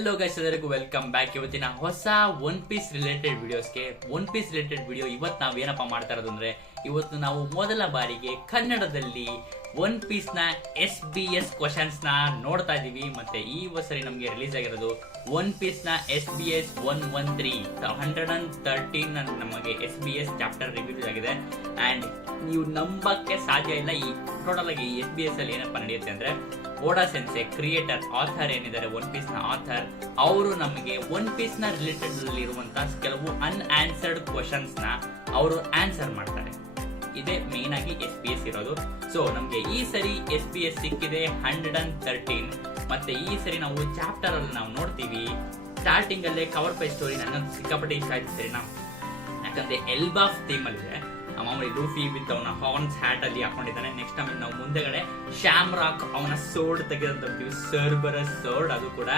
Hello guys, ಎಲ್ಲರಿಗೂ welcome back. ಇವತ್ತಿನ ಹೊಸ ಒನ್ ಪೀಸ್ ರಿಲೇಟೆಡ್ ವಿಡಿಯೋ ಇವತ್ತು ನಾವು ಏನಪ್ಪ ಮಾಡ್ತಾ ಇರೋದು ಅಂದ್ರೆ, ಇವತ್ತು ನಾವು ಮೊದಲ ಬಾರಿಗೆ ಕನ್ನಡದಲ್ಲಿ ಒನ್ ಪೀಸ್ ನ SBS ಕ್ವಶನ್ಸ್ ನ ನೋಡ್ತಾ ಇದೀವಿ. ಮತ್ತೆ ಈ ಸರಿ ನಮಗೆ ರಿಲೀಸ್ ಆಗಿರೋದು ಒನ್ ಪೀಸ್ ನ SBS 113 ನಮಗೆ SBS ಚಾಪ್ಟರ್ ರಿವ್ಯೂ ಆಗಿದೆ. ಅಂಡ್ ನೀವು ನಂಬಕ್ಕೆ ಸಾಧ್ಯ ಇಲ್ಲ, ಈ ಟೋಟಲ್ ಆಗಿ SBS ಅಲ್ಲಿ ಏನಪ್ಪ ನಡೆಯುತ್ತೆ ಅಂದ್ರೆ, ಓಡಾ ಸೆನ್ಸೆ ಕ್ರಿಯೇಟರ್ ಆಥರ್ ಏನಿದ್ದಾರೆ, ಒನ್ ಪೀಸ್ ನ ಆಥರ್, ಅವರು ನಮಗೆ ಒನ್ ಪೀಸ್ ನ ರಿಲೇಟೆಡ್ ಇರುವಂತಹ ಕೆಲವು ಅನ್ಆನ್ಸರ್ಡ್ ಕ್ವಶನ್ಸ್ ನ ಅವರು ಆನ್ಸರ್ ಮಾಡ್ತಾರೆ. ಇದೇ ಮೇನ್ ಆಗಿ SBS ಇರೋದು. ಸೊ ನಮ್ಗೆ ಈ ಸರಿ SBS ಸಿಕ್ಕಿದೆ 113. ಮತ್ತೆ ಈ ಸರಿ ನಾವು ಚಾಪ್ಟರ್ ಅಲ್ಲಿ ನಾವು ನೋಡ್ತೀವಿ, ಸ್ಟಾರ್ಟಿಂಗ್ ಅಲ್ಲೇ ಕವರ್ ಪೇಜ್ ಸ್ಟೋರಿ ನನಗೆ ಸಿಕ್ಕಾಪಟ್ಟೆ ಇಷ್ಟ ಆಯ್ತು ಸರಿನಾ. ಯಾಕಂದ್ರೆ ಎಲ್ಬಾಫ್ ಥೀಮ್ ಅಲ್ಲಿ ಇದೆ, ಮಾಮೂಲಿ ಲೂಫಿ ವಿತ್ ಅವನ ಹಾರ್ನ್ಸ್ ಹ್ಯಾಟ್ ಅಲ್ಲಿ ಹಾಕೊಂಡಿದ್ದಾನೆ. ನೆಕ್ಸ್ಟ್ ಟೈಮ್ ನಾವು ಮುಂದೆಗಡೆ ಶ್ಯಾಮ್ರಾಕ್ ಅವನ ಸೋರ್ಡ್ ತೆಗೆದಂತೀವಿ, ಸರ್ಬರಸ್ ಸೋರ್ಡ್ ಅದು ಕೂಡ.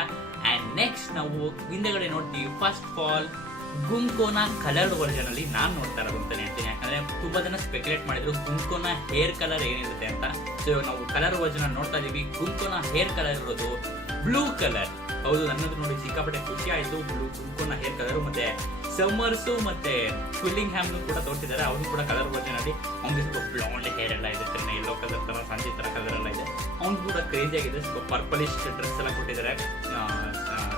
ಅಂಡ್ ನೆಕ್ಸ್ಟ್ ನಾವು ಹಿಂದೆಗಡೆ ನೋಡ್ತೀವಿ ಫಸ್ಟ್ ಆಫ್ ಆಲ್ ಗುಂಕೋನ ಕಲರ್ಡ್ ವರ್ಷನ್ ಅಲ್ಲಿ ನಾನು ನೋಡ್ತಾ ಇರೋದು ಅಂತಾನೆ ಹೇಳ್ತೀನಿ. ಯಾಕಂದ್ರೆ ತುಂಬಾ ಜನ ಸ್ಪೆಕ್ಯುಲೇಟ್ ಮಾಡಿದ್ರು ಗುಂಕೋನ ಹೇರ್ ಕಲರ್ ಏನಿರುತ್ತೆ ಅಂತ. ಸೊ ನಾವು ಕಲರ್ ವರ್ಷನ್ ನೋಡ್ತಾ ಇದೀವಿ. ಗುಂಕೋನ ಹೇರ್ ಕಲರ್ ಇರೋದು ಬ್ಲೂ ಕಲರ್. ಹೌದು, ನನ್ನದು ನೋಡಿ ಸಿಕ್ಕಾಪಟ್ಟೆ ಖುಷಿ ಆಯ್ತು. ಗುಂಕೋನ ಹೇರ್ ಕಲರ್ ಮತ್ತೆ ಸಮ್ಮರ್ಸ್ ಮತ್ತೆ ಕ್ವಿಲ್ಲಿಂಗ್ ಹ್ಯಾಮ್ ಕೂಡ ತೋರಿಸಿದ್ದಾರೆ, ಅವ್ರು ಕೂಡ ಕಲರ್ ವರ್ಷನ್ ಅಲ್ಲಿ. ಅವ್ನಿಗೆ ಸ್ವಲ್ಪ ಬ್ಲಾಂಡ್ ಹೇರ್ ಎಲ್ಲ ಇದೆ, ಯೆಲ್ಲೋ ಕಲರ್ ತರ ಸಂಜೆ ತರ ಕಲರ್ ಎಲ್ಲ ಇದೆ. ಅವ್ನು ಕೂಡ ಕ್ರೇಜಿ ಆಗಿದೆ, ಸ್ವಲ್ಪ ಪರ್ಪಲಿಶ್ ಡ್ರೆಸ್ ಎಲ್ಲ ಕೊಟ್ಟಿದ್ದಾರೆ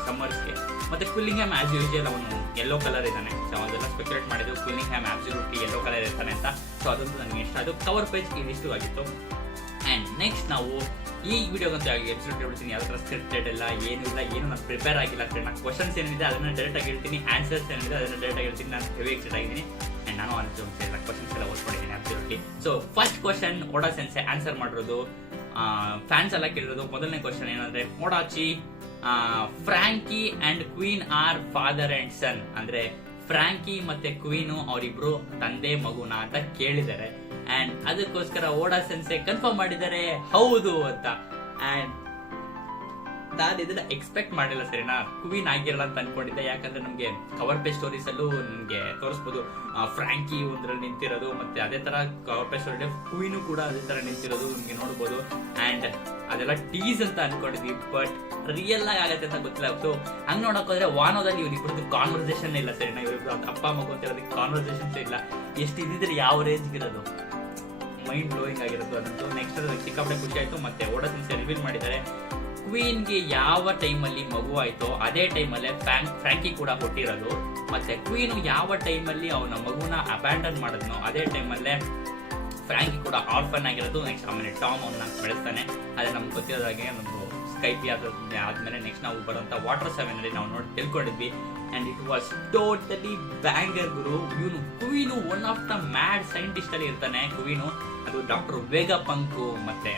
ಸಮ್ಮರ್ಸ್ಗೆ. ಮತ್ತೆ ಕ್ವಿಲ್ಲಿಂಗ್ ಹ್ಯಾಮ್ ಆಸ್ ಯೂಶುವಲ್ ಅವನು ಯೆಲ್ಲೋ ಕಲರ್ ಇದ್ದಾನೆ. ಸೊ ಅದೆಲ್ಲ ಸ್ಪೆಕ್ಯುಲೇಟ್ ಮಾಡಿದ್ರು quilling ham absolutely yellow colour ಇರ್ತಾನೆ ಅಂತ. ಸೊ ಅದಂತೂ ನನಗೆ ಇಷ್ಟ. ಅದು ಕವರ್ ಪೇಜ್ ಇದಿಷ್ಟು ಆಗಿತ್ತು. ಅಂಡ್ ನೆಕ್ಸ್ಟ್ ನಾವು ಈ ವಿಡಿಯೋಗಂತೂ ಎಪಿಸೋಡ್ ಹೇಳ್ತೀನಿ, ಯಾವ ಥರ ಸ್ಕ್ರಿಪ್ಟೆಡ್ ಎಲ್ಲ ಏನು ಇಲ್ಲ, ಏನು ನಾನು ಪ್ರಿಪೇರ್ ಆಗಿಲ್ಲ. ನಾನು ಕ್ವಶನ್ಸ್ ಏನಿದೆ ಅದನ್ನ ಡೈರೆಕ್ಟ್ ಆಗಿ ಹೇಳ್ತೀನಿ, ಆನ್ಸರ್ಸ್ ಏನಿದೆ ಅದನ್ನ ಡೈರೆಕ್ಟ್ ಆಗಿ ಹೇಳ್ತೀನಿ. ನಾನು ಹೆವಿ ಎಕ್ಸೈಟ್ ಆಗಿದ್ದೀನಿ. ಅಂಡ್ ನಾನು ಕ್ವಶನ್ಸ್ ಎಲ್ಲ ಓದ್ಕೊಂಡಿದ್ದೀನಿ absolutely. So first question Oda sensei answer ಮಾಡಿರೋದು. ಫ್ಯಾನ್ಸ್ ಎಲ್ಲ ಕೇಳಿರೋದು ಮೊದಲನೇ ಕ್ವಶನ್ ಏನಂದ್ರೆ, Odacchi Franky and queen are father and son, ಅಂದ್ರೆ ಫ್ರಾಂಕಿ ಮತ್ತೆ ಕ್ವೀನು ಅವರಿಬ್ರು ತಂದೆ ಮಗುನ ಅಂತ ಕೇಳಿದ್ದಾರೆ. ಅಂಡ್ ಅದಕ್ಕೋಸ್ಕರ ಓಡಾ ಸೆನ್ಸೆ ಕನ್ಫರ್ಮ್ ಮಾಡಿದ್ದಾರೆ ಹೌದು ಅಂತ. ಅಂಡ್ ನಾನು ಇದನ್ನ ಎಕ್ಸ್ಪೆಕ್ಟ್ ಮಾಡಿಲ್ಲ ಸರಿನಾ, ಕ್ವೀನ್ ಆಗಿರಲ್ಲ ಅಂತ ಅನ್ಕೊಂಡಿದ್ದೆ. ಯಾಕಂದ್ರೆ ನಮ್ಗೆ ಕವರ್ ಪೇಜ್ ಸ್ಟೋರೀಸ್ ಅಲ್ಲೂ ನಮ್ಗೆ ತೋರಿಸಬಹುದು ಫ್ರಾಂಕಿ ಒಂದ್ರಲ್ಲಿ ನಿಂತಿರೋದು, ಮತ್ತೆ ಅದೇ ತರ ಕವರ್ ಪೇಜ್ ಸ್ಟೋರಿ ಕ್ವೀನು ಕೂಡ ಅದೇ ತರ ನಿಂತಿರೋದು ನಿಮ್ಗೆ ನೋಡಬಹುದು. ಅಂಡ್ ಅದೆಲ್ಲ ಟೀಸ್ ಅಂತ ಅನ್ಕೊಂಡಿದ್ವಿ, ಬಟ್ ರಿಯಲ್ ಆಗಿ ಆಗತ್ತೆ ಅಂತ ಗೊತ್ತಿಲ್ಲ. ಸೊ ಹಂಗ್ ನೋಡಕ್ ಹೋದ್ರೆ ವಾನೋದಲ್ಲಿ ಇವ್ರಿಬ್ರದ್ದು ಕಾನ್ವರ್ಸೇಷನ್ ಇಲ್ಲ ಸರಿನಾ, ಇವ್ರಿಬ್ರು ಅಪ್ಪ ಮಗು ಅಂತ ಹೇಳೋದಕ್ಕೆ ಕಾನ್ವರ್ಸೇಷನ್ಸ್ ಇಲ್ಲ. ಎಷ್ಟು ಇದ್ರೆ ಯಾವ ರೇಂಜ್ ಇರೋದು, ಮೈಂಡ್ ಬ್ಲೋಯಿಂಗ್ ಆಗಿರೋದು ಅದಂತೂ. ನೆಕ್ಸ್ಟ್ ಸಿಕ್ಕಾಪಟ್ಟೆ ಖುಷಿ ಆಯ್ತು. ಮತ್ತೆ ಓಡಾ ಸೆನ್ಸೆ ರಿವೀಲ್ ಮಾಡಿದ್ದಾರೆ, ಕ್ವೀನ್ಗೆ ಯಾವ ಟೈಮಲ್ಲಿ ಮಗು ಆಯ್ತೋ ಅದೇ ಟೈಮಲ್ಲೇ ಫ್ರಾಂಕಿ ಕೂಡ ಹುಟ್ಟಿರೋದು. ಮತ್ತೆ ಕ್ವೀನು ಯಾವ ಟೈಮಲ್ಲಿ ಅವನ ಮಗುನ ಅಬ್ಯಾಂಡನ್ ಮಾಡಿದ್ನೋ ಅದೇ ಟೈಮಲ್ಲೇ ಫ್ರಾಂಕಿ ಕೂಡ ಆರ್ಫನ್ ಆಗಿರೋದು. ನೆಕ್ಸ್ಟ್ ಆಮೇಲೆ ಟಾಮ್ ಅವನ್ನ ಬೆಳೆಸ್ತಾನೆ, ಅದೇ ನಮ್ಗೆ ಗೊತ್ತಿರೋದಾಗೆ ನಮ್ಗೆ ಸ್ಕೈಪಿ ಆದ್ಮೇಲೆ ನೆಕ್ಸ್ಟ್ ನಾವು ಬರುವಂತ ವಾಟರ್ 7 ಅಲ್ಲಿ ನಾವು ನೋಡಿ ತಿಳ್ಕೊಂಡಿದ್ವಿ. ಅಂಡ್ ಇಟ್ ವಾಸ್ ಟೋಟಲಿ ಬ್ಯಾಂಗರ್ ಗುರು. ಇವನು queen one of the mad scientist ಅಲ್ಲಿ ಇರ್ತಾನೆ. ಕ್ವೀನು ಅದು ಡಾಕ್ಟರ್ ವೇಗಪಂಕು ಮತ್ತೆ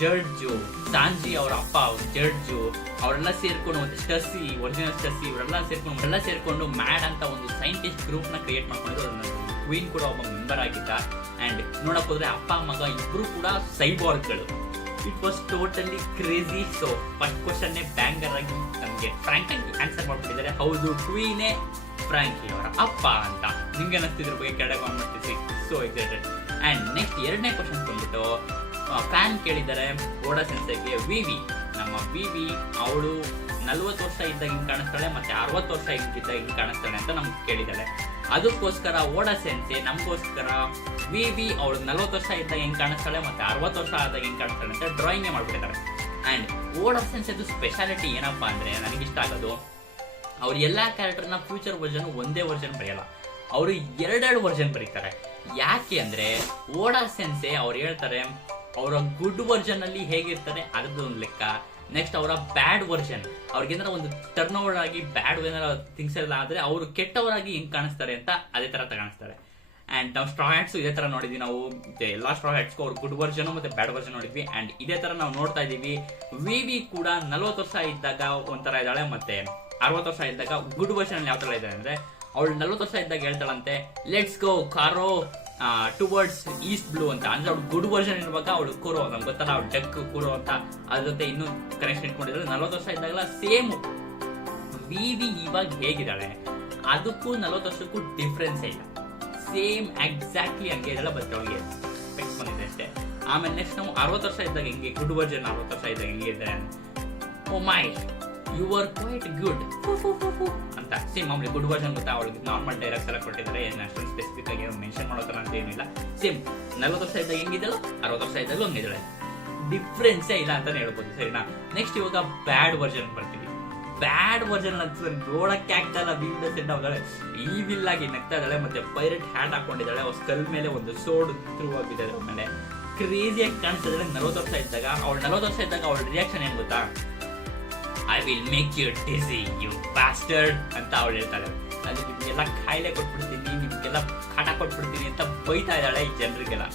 ಜಡ್ಜು ಸಾಂಜಿ ಅವರ ಅಪ್ಪ ಜಡ್ಜು ಅವರೆಲ್ಲ ಸೇರ್ಕೊಂಡು, ಮತ್ತೆ ಸ್ಟಸಿ ಒರಿಜಿನಲ್ ಸ್ಟಸಿ ಇವರೆಲ್ಲ ಸೇರ್ಕೊಂಡು ಮ್ಯಾಡ್ ಅಂತ ಒಂದು ಸೈಂಟಿಸ್ಟ್ ಗ್ರೂಪ್ ನ ಕ್ರಿಯೇಟ್ ಮಾಡ್ಕೊಂಡಿದ್ರು. ಕ್ವೀನ್ ಕೂಡ ಒಬ್ಬ ಮೆಂಬರ್ ಆಗಿದ್ದ. ಅಂಡ್ ನೋಡಕ್ ಹೋದ್ರೆ ಅಪ್ಪ ಮಗ ಇಬ್ರು ಕೂಡ ಸೈಬಾರ್ಗ್ಗಳು. It was totally crazy. So first question banger ಆಗಿ ನಮ್ಗೆ ಫ್ರಾಂಕಿ ಆನ್ಸರ್ ಮಾಡ್ಬಿಟ್ಟಿದ್ದಾರೆ, ಹೌದು ಕ್ವೀನೇ ಫ್ರಾಂಕಿ ಅವರ ಅಪ್ಪ ಅಂತ. ನಿಮ್ಗೆ ಅನಿಸ್ತಿದ್ರ ಬಗ್ಗೆ ಕೆಳಗೆ ಮಾಡ್ತೀವಿ, ಸೋ ಎಕ್ಸೈಟೆಡ್. ಅಂಡ್ ನೆಕ್ಸ್ಟ್ ಎರಡನೇ ಕ್ವಶನ್ ಬಂದ್ಬಿಟ್ಟು ಫ್ಯಾನ್ ಕೇಳಿದ್ದಾರೆ ಓಡಾ ಸೆನ್ಸೆಗೆ, ವಿವಿ ನಮ್ಮ ವಿವಿ ಅವಳು 40 ವರ್ಷ ಇದ್ದಾಗ ಹಿಂಗ್ ಕಾಣಿಸ್ತಾಳೆ, ಮತ್ತೆ 60 ವರ್ಷ ಇದ್ದಾಗ ಹಿಂಗ್ ಕಾಣಿಸ್ತಾಳೆ ಅಂತ ನಮ್ಗೆ ಕೇಳಿದ್ದಾರೆ. ಅದಕ್ಕೋಸ್ಕರ ಓಡಾ ಸೆನ್ಸೆ ನಮಗೋಸ್ಕರ ವಿವಿ ಅವಳು 40 ವರ್ಷ ಇದ್ದಾಗ ಹೆಂಗ್ ಕಾಣಿಸ್ತಾಳೆ ಮತ್ತೆ 60 ವರ್ಷ ಆದಾಗ ಹೆಂಗ್ ಕಾಣಿಸ್ತಾಳೆ ಅಂತ ಡ್ರಾಯಿಂಗ್ ಮಾಡ್ಬಿಟ್ಟಿದ್ದಾರೆ. ಅಂಡ್ ಓಡಾ ಸೆನ್ಸೆದು ಸ್ಪೆಷಾಲಿಟಿ ಏನಪ್ಪಾ ಅಂದ್ರೆ, ನನಗಿಷ್ಟ ಆಗೋದು ಅವ್ರು ಎಲ್ಲಾ ಕ್ಯಾರೆಕ್ಟರ್ನ ಫ್ಯೂಚರ್ ವರ್ಷನ್ ಒಂದೇ ವರ್ಷನ್ ಬರೆಯಲ್ಲ, ಅವರು 2 ವರ್ಷನ್ ಬರೀತಾರೆ. ಯಾಕೆ ಅಂದ್ರೆ ಓಡಾ ಸೆನ್ಸೆ ಅವ್ರು ಹೇಳ್ತಾರೆ ಅವರ ಗುಡ್ ವರ್ಷನ್ ಅಲ್ಲಿ ಹೇಗಿರ್ತಾರೆ ಅದ್ರದ್ದು ಒಂದು ಲೆಕ್ಕ. ನೆಕ್ಸ್ಟ್ ಅವರ ಬ್ಯಾಡ್ ವರ್ಷನ್, ಅವ್ರಿಗೇನಾರ ಒಂದು ಟರ್ನ್ ಓವರ್ ಆಗಿ ಬ್ಯಾಡ್ ಏನಾರ ಥಿಂಗ್ಸ್ ಎಲ್ಲ ಆದ್ರೆ ಅವರು ಕೆಟ್ಟವರಾಗಿ ಹೆಂಗ್ ಕಾಣಿಸ್ತಾರೆ ಅಂತ ಅದೇ ತರ ಕಾಣಿಸ್ತಾರೆ. ಅಂಡ್ ನಾವು ಸ್ಟ್ರಾ ಹ್ಯಾಟ್ಸ್ ಇದೇ ತರ ನೋಡಿದ್ವಿ. ನಾವು ಎಲ್ಲಾ ಸ್ಟ್ರಾ ಹ್ಯಾಟ್ಸ್ ಅವ್ರು ಗುಡ್ ವರ್ಷನ್ ಮತ್ತೆ ಬ್ಯಾಡ್ ವರ್ಷನ್ ನೋಡಿದ್ವಿ. ಅಂಡ್ ಇದೇ ತರ ನಾವು ನೋಡ್ತಾ ಇದೀವಿ. ವಿವಿ ಕೂಡ 40 ವರ್ಷ ಇದ್ದಾಗ ಒಂಥರ ಇದ್ದಾಳೆ, ಮತ್ತೆ 60 ವರ್ಷ ಇದ್ದಾಗ ಗುಡ್ ವರ್ಷನ್ ಅಲ್ಲಿ ಯಾವ ತರ ಇದೆ ಅಂದ್ರೆ, ಅವಳು 40 ವರ್ಷ ಇದ್ದಾಗ ಹೇಳ್ತಾಳಂತೆ ಲೆಟ್ಸ್ ಗೋ ಕಾರೋ ಟುವರ್ಡ್ಸ್ ಈಸ್ಟ್ ಬ್ಲೂ ಅಂತ. ಅಂದ್ರೆ ಅವ್ಳು ಗುಡ್ ವರ್ಷನ್ ಇರುವಾಗ ಅವಳು ಕೂರೋ, ನಮ್ಗೆ ಗೊತ್ತಲ್ಲ ಅವ್ಳು ಡೆಕ್ ಕೂರೋ ಅಂತ, ಅದ್ರ ಜೊತೆ ಇನ್ನೂ ಕನೆಕ್ಷನ್ ಇಟ್ಕೊಂಡಿದ್ರು. 40 ವರ್ಷ ಇದ್ದಾಗಲ್ಲ ಸೇಮ್ ವಿವಿ ಇವಾಗ ಹೇಗಿದ್ದಾಳೆ ಅದಕ್ಕೂ 40 ವರ್ಷಕ್ಕೂ ಡಿಫ್ರೆನ್ಸ್ ಇಲ್ಲ, ಸೇಮ್ ಎಕ್ಸಾಕ್ಟ್ಲಿ ಹಂಗೆ ಇದೆಲ್ಲ. ಬಟ್ ಅವಳಿಗೆ ಎಕ್ಸ್ಪೆಕ್ಟ್ ಬಂದಿದೆ ಅಷ್ಟೇ. ಆಮೇಲೆ ನೆಕ್ಸ್ಟ್ ನಾವು 60 ವರ್ಷ ಇದ್ದಾಗ ಹೆಂಗೆ ಗುಡ್ ವರ್ಷನ್ 60 ವರ್ಷ ಇದ್ದಾಗ ಹೆಂಗೆ ಇದ್ದಾರೆ, ಓ ಮೈ ಯು ಆರ್ ಕ್ವೈಟ್ ಗುಡ್ ಅಂತ. ಸೇಮ್ ಮಾಮೂಲಿ ಗುಡ್ ವರ್ಷನ್ ಗೊತ್ತಾ, ಅವಳಿಗೆ ನಾರ್ಮಲ್ ಡೈಲಾಗ್ಸ್ ಎಲ್ಲ ಕೊಟ್ಟಿದ್ದಾರೆ, ಅಷ್ಟೊಂದು ಸ್ಪೆಸಿಫಿಕ್ ಆಗಿ ಮೆನ್ಷನ್ ಮಾಡೋ ಥರ ಅಂತ ಏನಿಲ್ಲ. ಸೇಮ್ 40 ವರ್ಷ ಇದ್ದಾಗ ಹೆಂಗಿದ್ದಳು 60 ವರ್ಷ ಇದ್ದಾಗಲೂ ಹಂಗಿದ್ದಾಳೆ, ಡಿಫ್ರೆನ್ಸೇ ಇಲ್ಲ ಅಂತಾನೆ ಹೇಳ್ಬೋದು, ಸರಿನಾ. ನೆಕ್ಸ್ಟ್ ಇವಾಗ ಬ್ಯಾಡ್ ವರ್ಷನ್ ಬರ್ತೀವಿ. ಬ್ಯಾಡ್ ವರ್ಷನ್ ಅಂತ ನೋಡಕ್ಕೆ ಆಗ್ತಾಯಿಲ್ಲ, ವಿವಿಧ ಸೆಂಡ್ ಅವಳೆ ಈವಿಲ್ ಆಗಿ ನಗ್ತಾ ಇದ್ದಾಳೆ, ಮತ್ತೆ ಪೈರೇಟ್ ಹ್ಯಾಟ್ ಹಾಕೊಂಡಿದ್ದಾಳೆ, ಅವ್ರ ಸ್ಕಲ್ ಮೇಲೆ ಒಂದು ಸೋಡ್ ಥ್ರೂ ಆಗಿದ್ದಾಳೆ, ಆಮೇಲೆ ಕ್ರೇಜಿಯಾಗಿ ಕಾಣಿಸ್ತಿದ್ದಾಳೆ. 40 ವರ್ಷ ಇದ್ದಾಗ ಅವಳು 40 ವರ್ಷ ಇದ್ದಾಗ ಅವಳ ರಿಯಾಕ್ಷನ್ ಏನ್ ಗೊತ್ತಾ, I will make you dizzy you bastard ಅಂತ ಅವಳು ಹೇಳ್ತಾಳೆ. ನಾನು ನಿಮ್ಗೆಲ್ಲ ಕಾಯಿಲೆ ಕೊಟ್ಬಿಡ್ತೀನಿ, ನಿಮ್ಗೆಲ್ಲ ಕಾಟ ಕೊಟ್ಬಿಡ್ತೀನಿ ಅಂತ ಬೈತಾ ಇದ್ದಾಳೆ ಈ ಜನರಿಗೆಲ್ಲ.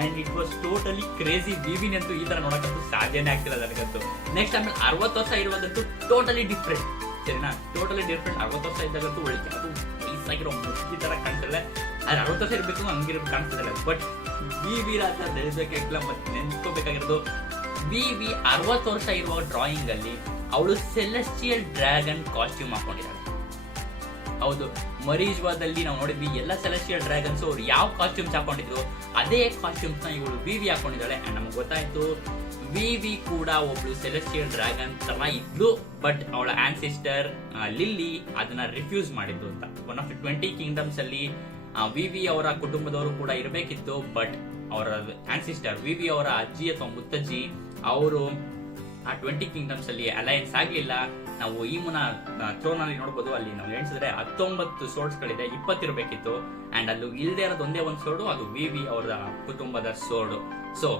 And it was totally crazy. ವಿವಿನಂತೂ ಈ ತರ ನೋಡಕ್ಕಂತೂ ಸಾಧ್ಯನೇ ಆಗ್ತಿಲ್ಲ ನನಗಂತೂ. ನೆಕ್ಸ್ಟ್ ಆಮೇಲೆ 60 ವರ್ಷ ಇರುವಾಗಂತೂ ಟೋಟಲಿ ಡಿಫ್ರೆಂಟ್, ಸರಿನಾ, ಟೋಟಲಿ ಡಿಫ್ರೆಂಟ್. 60 ವರ್ಷ ಇದ್ದಾಗಂತೂ ಒಳ್ಳೆ ಅದು ವಯಸ್ಸಾಗಿರೋ ಮುಖ್ಯ ತರ ಕಾಣಿಸ್ತಾಳೆ, ಆದ್ರೆ 60 ವರ್ಷ ಇರಬೇಕು ಹಂಗಿರೋ ಕಾಣಿಸ್ತಿದ್ದಾಳೆ. ಬಟ್ ವಿ ರಾಜ ನೆನೆಸ್ಬೇಕಾಗಿಲ್ಲ, ಮತ್ತೆ ನೆನ್ಸ್ಕೋಬೇಕಾಗಿರೋದು ವಿ 60 ವರ್ಷ ಇರುವ ಡ್ರಾಯಿಂಗ್ ಅಲ್ಲಿ ಅವಳು ಸೆಲೆಸ್ಟಿಯಲ್ ಡ್ರ್ಯಾಗನ್ ಕಾಸ್ಟ್ಯೂಮ್ ಹಾಕೊಂಡಿದ್ದಾಳೆ. ಹೌದು, ಮರೀಜ್ವಾದಲ್ಲಿ ನಾವು ನೋಡಿದ್ವಿ ಎಲ್ಲ ಸೆಲೆಸ್ಟಿಯಲ್ ಡ್ರ್ಯಾಗನ್ಸ್ ಅವ್ರು ಯಾವ ಕಾಸ್ಟ್ಯೂಮ್ಸ್ ಹಾಕೊಂಡಿದ್ರು ಅದೇ ಕಾಸ್ಟ್ಯೂಮ್ಸ್ ನ ಇವಳು ವಿವಿ ಹಾಕೊಂಡಿದ್ದಾಳೆ. ಅಂಡ್ ನಮ್ಗೆ ಗೊತ್ತಾಯ್ತು ವಿವಿ ಕೂಡ ಒಬ್ಳು ಸೆಲೆಸ್ಟಿಯಲ್ ಡ್ರ್ಯಾಗನ್ ತರ ಇದ್ಲು, ಬಟ್ ಅವಳ ಆನ್ಸಿಸ್ಟರ್ ಲಿಲ್ಲಿ ಅದನ್ನ ರಿಫ್ಯೂಸ್ ಮಾಡಿದ್ದು ಅಂತ. ಒನ್ ಆಫ್ 20 ಕಿಂಗ್ಡಮ್ಸ್ ಅಲ್ಲಿ ವಿವಿ ಅವರ ಕುಟುಂಬದವರು ಕೂಡ ಇರಬೇಕಿತ್ತು, ಬಟ್ ಅವರ ಆನ್ಸಿಸ್ಟರ್ ವಿವಿ ಅವರ ಅಜ್ಜಿ ಅಥವಾ ಮುತ್ತಜ್ಜಿ ಅವರು ಆ 20 ಕಿಂಗ್ಡಮ್ಸ್ ಅಲ್ಲಿ ಅಲಯನ್ಸ್ ಆಗ್ಲಿಲ್ಲ. ನಾವು ಈ ಮುನ್ನ ಥ್ರೋನ್ ಅಲ್ಲಿ ನೋಡಬಹುದು, ಅಲ್ಲಿ ನಾವು ಎಣಿಸಿದ್ರೆ 19 ಸೋರ್ಡ್ಸ್ ಗಳಿದೆ, 20 ಇರಬೇಕಿತ್ತು. ಅಂಡ್ ಅಲ್ಲಿ ಇಲ್ಲದೆ ಇರೋದು ಒಂದೇ ಒಂದು ಸೋರ್ಡು, ಅದು ವಿವಿ ಅವರ ಕುಟುಂಬದ ಸೋರ್ಡು. ಸೊ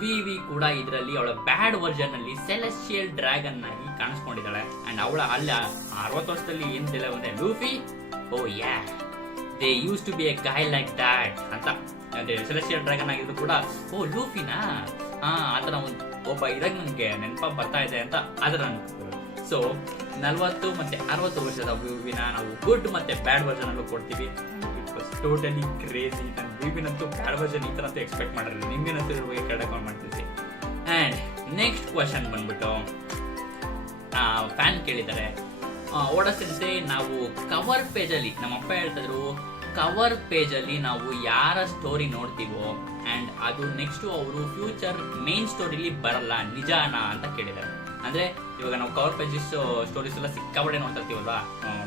ವಿವಿ ಕೂಡ ಇದರಲ್ಲಿ ಅವಳ ಬ್ಯಾಡ್ ವರ್ಷನ್ ಅಲ್ಲಿ ಸೆಲೆಸ್ಟಿಯಲ್ ಡ್ರ್ಯಾಗನ್ ಆಗಿ ಕಾಣಿಸ್ಕೊಂಡಿದ್ದಾಳೆ. ಅಂಡ್ ಅವಳ ಅಲ್ಲಿ 60 ವರ್ಷದಲ್ಲಿ ಏನಿಲ್ಲ ಅಂದ್ರೆ Luffy, oh ya they use to be a guy like that ಅಂತ. ಅಂದ್ರೆ ಸೆಲೆಸ್ಟಿಯಲ್ ಡ್ರ್ಯಾಗನ್ ಆಗಿದ್ರು ಕೂಡ ಓ ಲೂಫಿನಾ ಆತರ ಒಬ್ಬ ಇದಾಗ ನನ್ಗೆ ನೆನಪ ಬರ್ತಾ ಇದೆ ಅಂತ ಅದರ. ಸೊ 40 ಮತ್ತೆ 60 ವರ್ಷದ ವಿವಿನ ನಾವು ಗುಡ್ ಮತ್ತೆ ಬ್ಯಾಡ್ ವರ್ಷನ್ ಅಲ್ಲೂ ಕೊಡ್ತೀವಿ. It was totally crazy. ನಾನು ವಿವಿನಂತೂ ಬ್ಯಾಡ್ ವರ್ಷನ್ ಈ ತರ ಅಂತ ಎಕ್ಸ್ಪೆಕ್ಟ್ ಮಾಡಿರಲಿಲ್ಲ. ನಿಮ್ಗೇನಂತೂ ಇದ್ರ ಬಗ್ಗೆ ಕೆಳಗೆ ಕಾಲ್ ಮಾಡ್ತೀವಿ. ಅಂಡ್ ನೆಕ್ಸ್ಟ್ ಕ್ವಶನ್ ಬಂದ್ಬಿಟ್ಟು ಫ್ಯಾನ್ ಕೇಳಿದ್ದಾರೆ, ಓಡಾ ಸೆನ್ಸೆ ನಾವು ಕವರ್ ಪೇಜ್ ಅಲ್ಲಿ, ನಮ್ಮಪ್ಪ ಹೇಳ್ತಿದ್ರು ಕವರ್ ಪೇಜ್ ಅಲ್ಲಿ ನಾವು ಯಾರ ಸ್ಟೋರಿ ನೋಡ್ತೀವೋ ಅಂಡ್ ಅದು ನೆಕ್ಸ್ಟ್ ಅವರು ಫ್ಯೂಚರ್ ಮೇನ್ ಸ್ಟೋರಿಲಿ ಬರಲ್ಲ, ನಿಜಾನಾ ಅಂತ ಕೇಳಿದ್ದಾರೆ. ಅಂದ್ರೆ ಇವಾಗ ನಾವು ಕವರ್ ಪೇಜಸ್ ಸ್ಟೋರೀಸ್ ಎಲ್ಲ ಸಿಕ್ಕಾಪಟ್ಟೆ ನೋಡ್ತಾ ಇರ್ತೀವಲ್ವಾ,